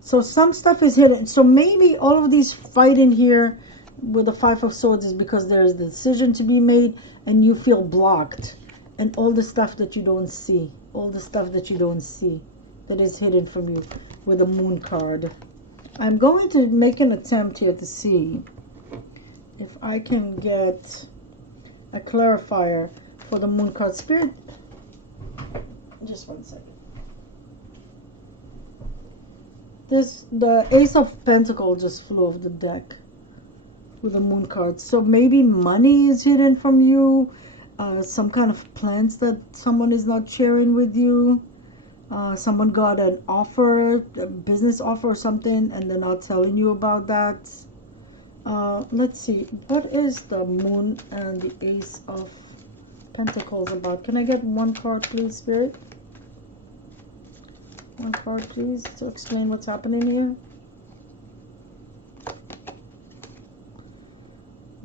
So some stuff is hidden. So maybe all of these fighting here with the Five of Swords is because there is the decision to be made and you feel blocked. And all the stuff that you don't see. All the stuff that you don't see that is hidden from you with the Moon card. I'm going to make an attempt here to see if I can get a clarifier for the Moon card. Spirit, just one second. The Ace of Pentacles just flew off the deck with the Moon card. So maybe money is hidden from you. Some kind of plans that someone is not sharing with you. Someone got an offer, a business offer or something, and they're not telling you about that. Let's see. What is the Moon and the Ace of Pentacles about? Can I get one card, please, Spirit? One card, please, to explain what's happening here.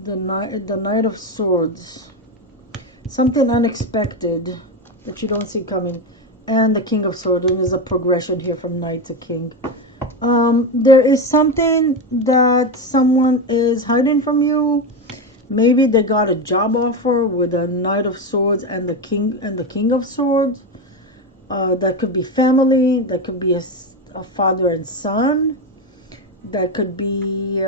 The Knight of Swords. Something unexpected that you don't see coming. And the King of Swords. There's a progression here from Knight to King. There is something that someone is hiding from you. Maybe they got a job offer with a Knight of Swords and the King of Swords. That could be family. That could be a father and son. That could be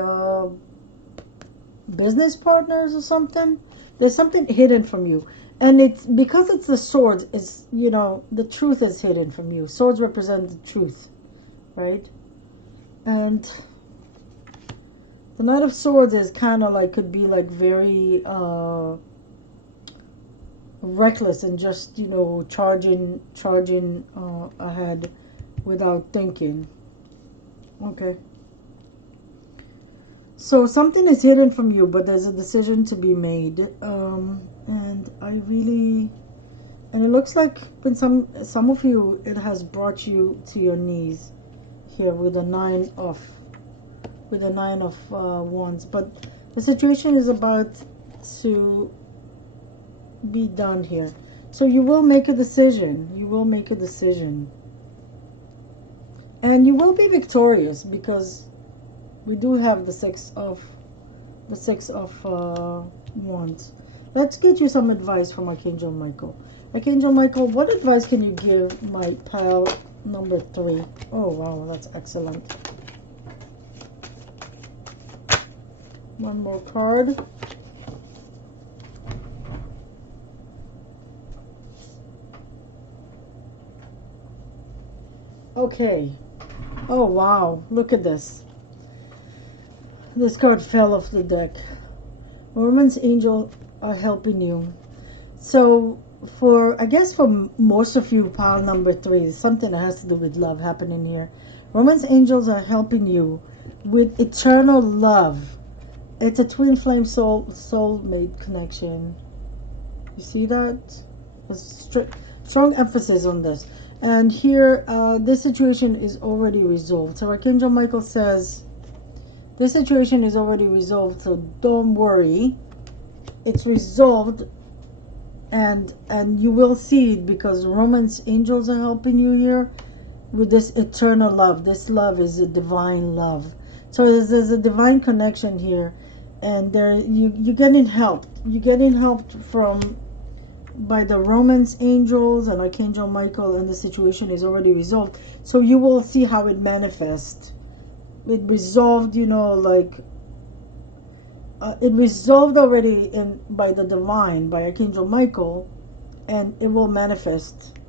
business partners or something. There's something hidden from you. And it's because it's the swords, is, you know, the truth is hidden from you. Swords represent the truth, right? And the Knight of Swords is kind of like, could be like very reckless and just, you know, charging ahead without thinking. Okay. So something is hidden from you, but there's a decision to be made. And I really, and it looks like when some of you, it has brought you to your knees here with a nine of wands. But the situation is about to be done here. So you will make a decision. You will make a decision. And you will be victorious because we do have the six of wands. Let's get you some advice from Archangel Michael. Archangel Michael, what advice can you give my pile number 3? Oh wow, that's excellent. One more card. Okay. Oh wow, look at this. This card fell off the deck. Women's angel are helping you. So I guess for most of you, pile number 3, something that has to do with love happening here. Women's angels are helping you with eternal love. It's a twin flame soulmate connection. You see that? A strong emphasis on this. And here, this situation is already resolved. So Archangel Michael says, this situation is already resolved, so don't worry. It's resolved, and you will see it because Romance angels are helping you here with this eternal love. This love is a divine love. So there's a divine connection here, and you're getting helped. You're getting helped by the Romance angels and Archangel Michael, and the situation is already resolved. So you will see how it manifests. It resolved, you know, like it resolved already by the divine, by Archangel Michael, and it will manifest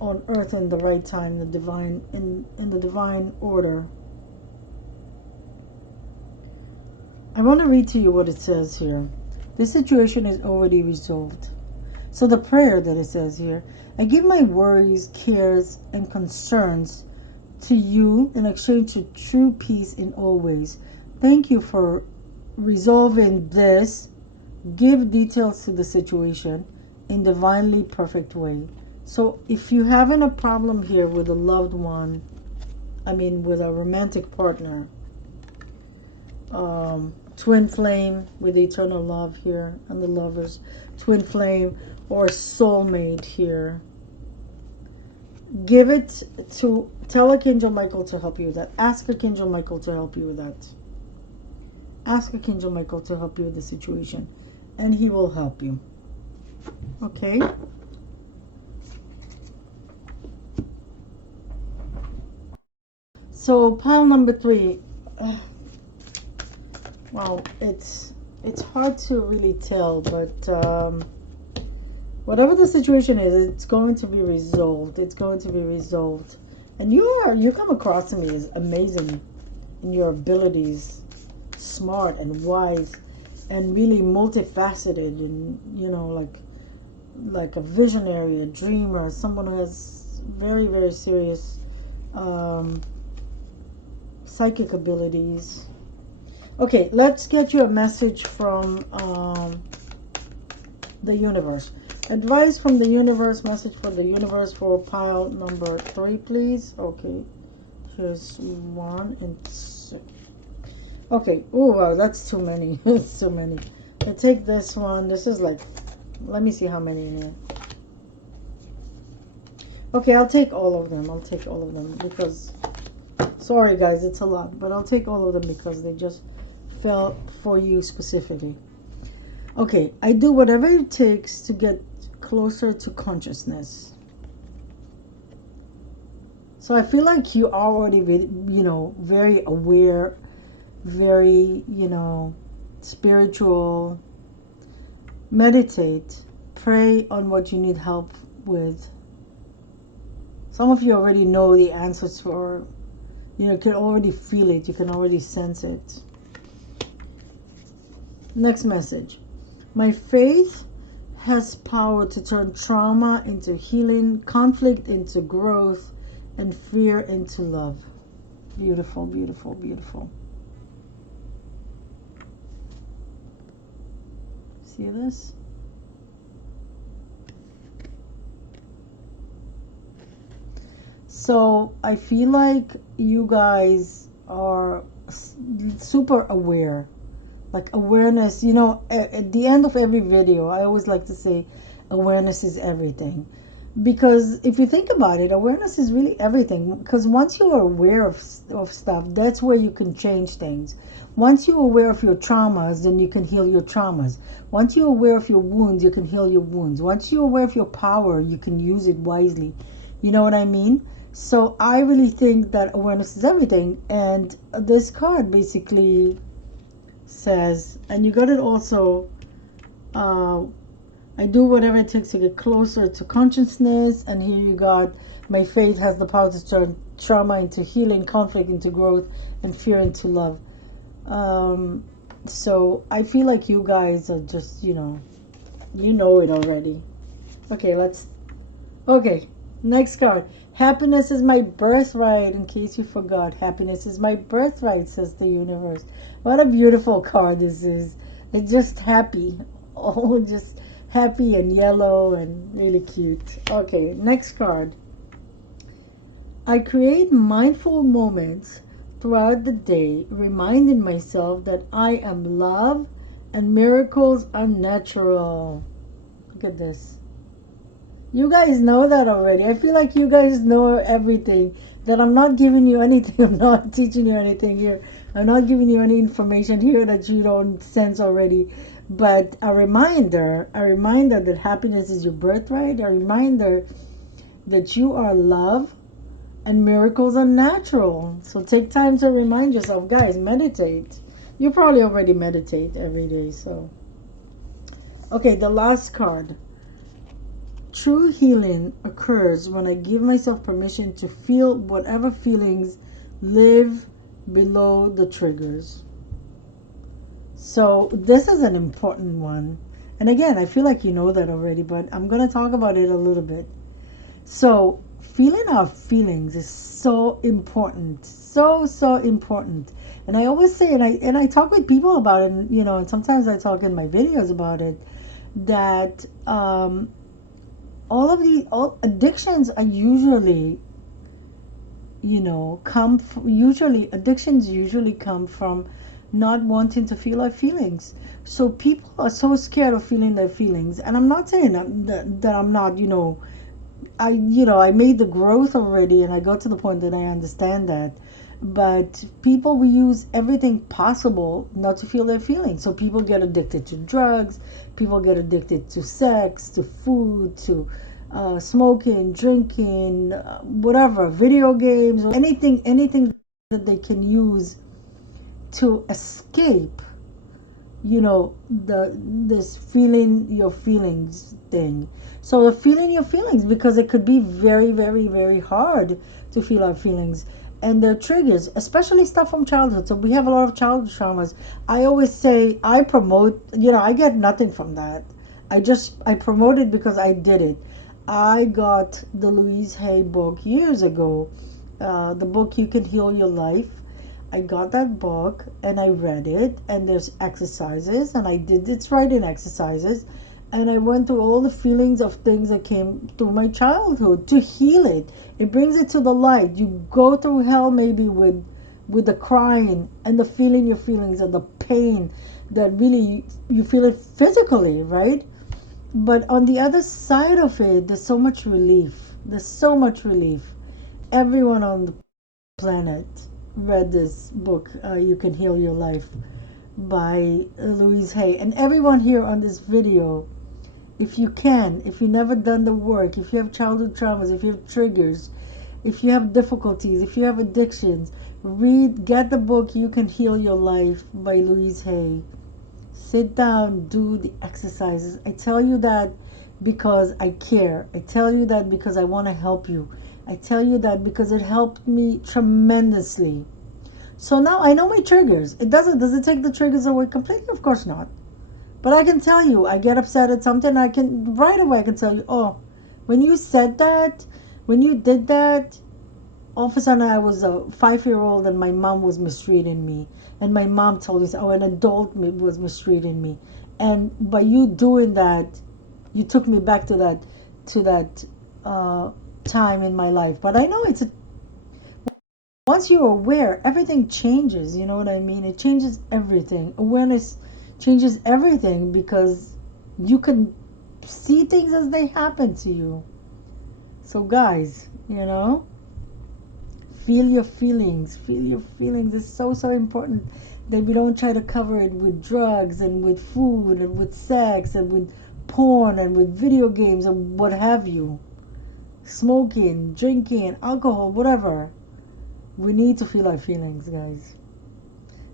on earth in the right time, the divine in the divine order. I want to read to you what it says here. This situation is already resolved. So the prayer that it says here, I give my worries, cares, and concerns to you in exchange for true peace in all ways. Thank you for resolving this. Give details to the situation in divinely perfect way. So if you're having a problem here with a loved one, I mean with a romantic partner, twin flame with eternal love here, and the lovers, twin flame or soulmate here. Give it to, tell Archangel Michael to help you with that. Ask Archangel Michael to help you with that. Ask Archangel Michael to help you with the situation, and he will help you. Okay? So pile number 3. Well, it's hard to really tell, but whatever the situation is, it's going to be resolved. It's going to be resolved. And you come across to me as amazing in your abilities, smart and wise, and really multifaceted, and like a visionary, a dreamer, someone who has very, very serious psychic abilities. Okay, let's get you a message from the universe. Advice from the universe, message for the universe for pile number 3, please. Okay, here's 1 and 2. Okay, oh wow, that's too many. It's too many. I take this one. This is like, let me see how many in here. Okay, I'll take all of them. I'll take all of them because, sorry guys, it's a lot, but I'll take all of them because they just fell for you specifically. Okay, I do whatever it takes to get closer to consciousness. So I feel like you are already, very aware, very, spiritual. Meditate, pray on what you need help with. Some of you already know the answers for, you can already feel it, you can already sense it. Next message. My faith has power to turn trauma into healing, conflict into growth, and fear into love. Beautiful, beautiful, beautiful. See this? So I feel like you guys are super aware. Like awareness, at the end of every video, I always like to say awareness is everything. Because if you think about it, awareness is really everything. Because once you're aware of stuff, that's where you can change things. Once you're aware of your traumas, then you can heal your traumas. Once you're aware of your wounds, you can heal your wounds. Once you're aware of your power, you can use it wisely. You know what I mean? So I really think that awareness is everything. And this card basically says, and you got it also, I do whatever it takes to get closer to consciousness. And here you got, my faith has the power to turn trauma into healing, conflict into growth, and fear into love. So I feel like you guys are just, you know it already. Okay, next card. Happiness is my birthright. In case you forgot, happiness is my birthright, says the universe. What a beautiful card this is. It's just happy. Oh, just happy and yellow and really cute. Okay, next card. I create mindful moments throughout the day, reminding myself that I am love and miracles are natural. Look at this. You guys know that already. I feel like you guys know everything. That I'm not giving you anything. I'm not teaching you anything here. I'm not giving you any information here that you don't sense already. But a reminder that happiness is your birthright. A reminder that you are love and miracles are natural. So take time to remind yourself. Guys, meditate. You probably already meditate every day. So, okay, the last card. True healing occurs when I give myself permission to feel whatever feelings live below the triggers. So this is an important one. And again, I feel like you know that already, but I'm going to talk about it a little bit. So feeling our feelings is so important. So important. And I always say, and I talk with people about it, and sometimes I talk in my videos about it, that all addictions are usually, addictions usually come from not wanting to feel our feelings. So people are so scared of feeling their feelings. And I'm not saying that I'm not, I made the growth already and I got to the point that I understand that. But people will use everything possible not to feel their feelings. So people get addicted to drugs, people get addicted to sex, to food, to smoking, drinking, whatever, video games, or anything that they can use to escape, this feeling your feelings thing. So the feeling your feelings, because it could be very, very, very hard to feel our feelings, and their triggers, especially stuff from childhood. So we have a lot of childhood traumas. I always say I promote, I get nothing from that. I promote it because I did it. I got the Louise Hay book years ago, the book You Can Heal Your Life. I got that book and I read it, and there's exercises, and I did its writing exercises, and I went through all the feelings of things that came through my childhood to heal it. It brings it to the light. You go through hell maybe with the crying and the feeling your feelings and the pain that really you feel it physically, right? But on the other side of it, there's so much relief. There's so much relief. Everyone on the planet read this book, You Can Heal Your Life, by Louise Hay. And everyone here on this video, if you can, if you've never done the work, if you have childhood traumas, if you have triggers, if you have difficulties, if you have addictions, get the book You Can Heal Your Life by Louise Hay. Sit down, do the exercises. I tell you that because I care. I tell you that because I want to help you. I tell you that because it helped me tremendously. So now I know my triggers. Does it take the triggers away completely? Of course not. But I can tell you, I get upset at something, right away I can tell you, oh, when you said that, when you did that, all of a sudden I was a 5-year-old and my mom was mistreating me. And my mom told me, oh, an adult was mistreating me. And by you doing that, you took me back to that time in my life. But I know once you're aware, everything changes. You know what I mean? It changes everything. Awareness changes everything because you can see things as they happen to you. So guys, feel your feelings. Feel your feelings. It's so, so important that we don't try to cover it with drugs and with food and with sex and with porn and with video games and what have you. Smoking, drinking, alcohol, whatever. We need to feel our feelings, guys.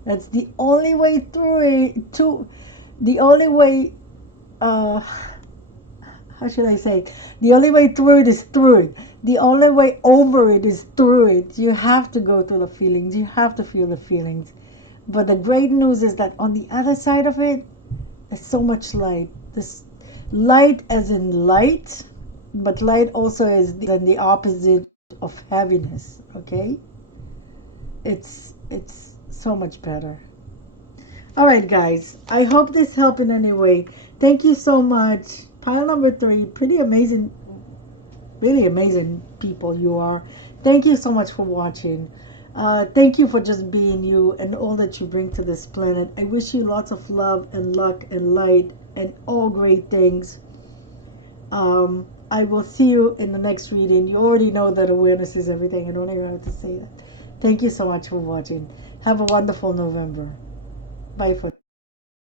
That's the only way through it. The only way, how should I say? The only way through it is through it. The only way over it is through it. You have to go through the feelings. You have to feel the feelings. But the great news is that on the other side of it, there's so much light. This light as in light, but light also is the opposite of heaviness, okay? It's so much better. All right, guys. I hope this helped in any way. Thank you so much. Pile number 3. Pretty amazing, really amazing people you are. Thank you so much for watching. Thank you for just being you and all that you bring to this planet. I wish you lots of love and luck and light and all great things. I will see you in the next reading. You already know that awareness is everything. I don't even have to say that. Thank you so much for watching. Have a wonderful November. Bye for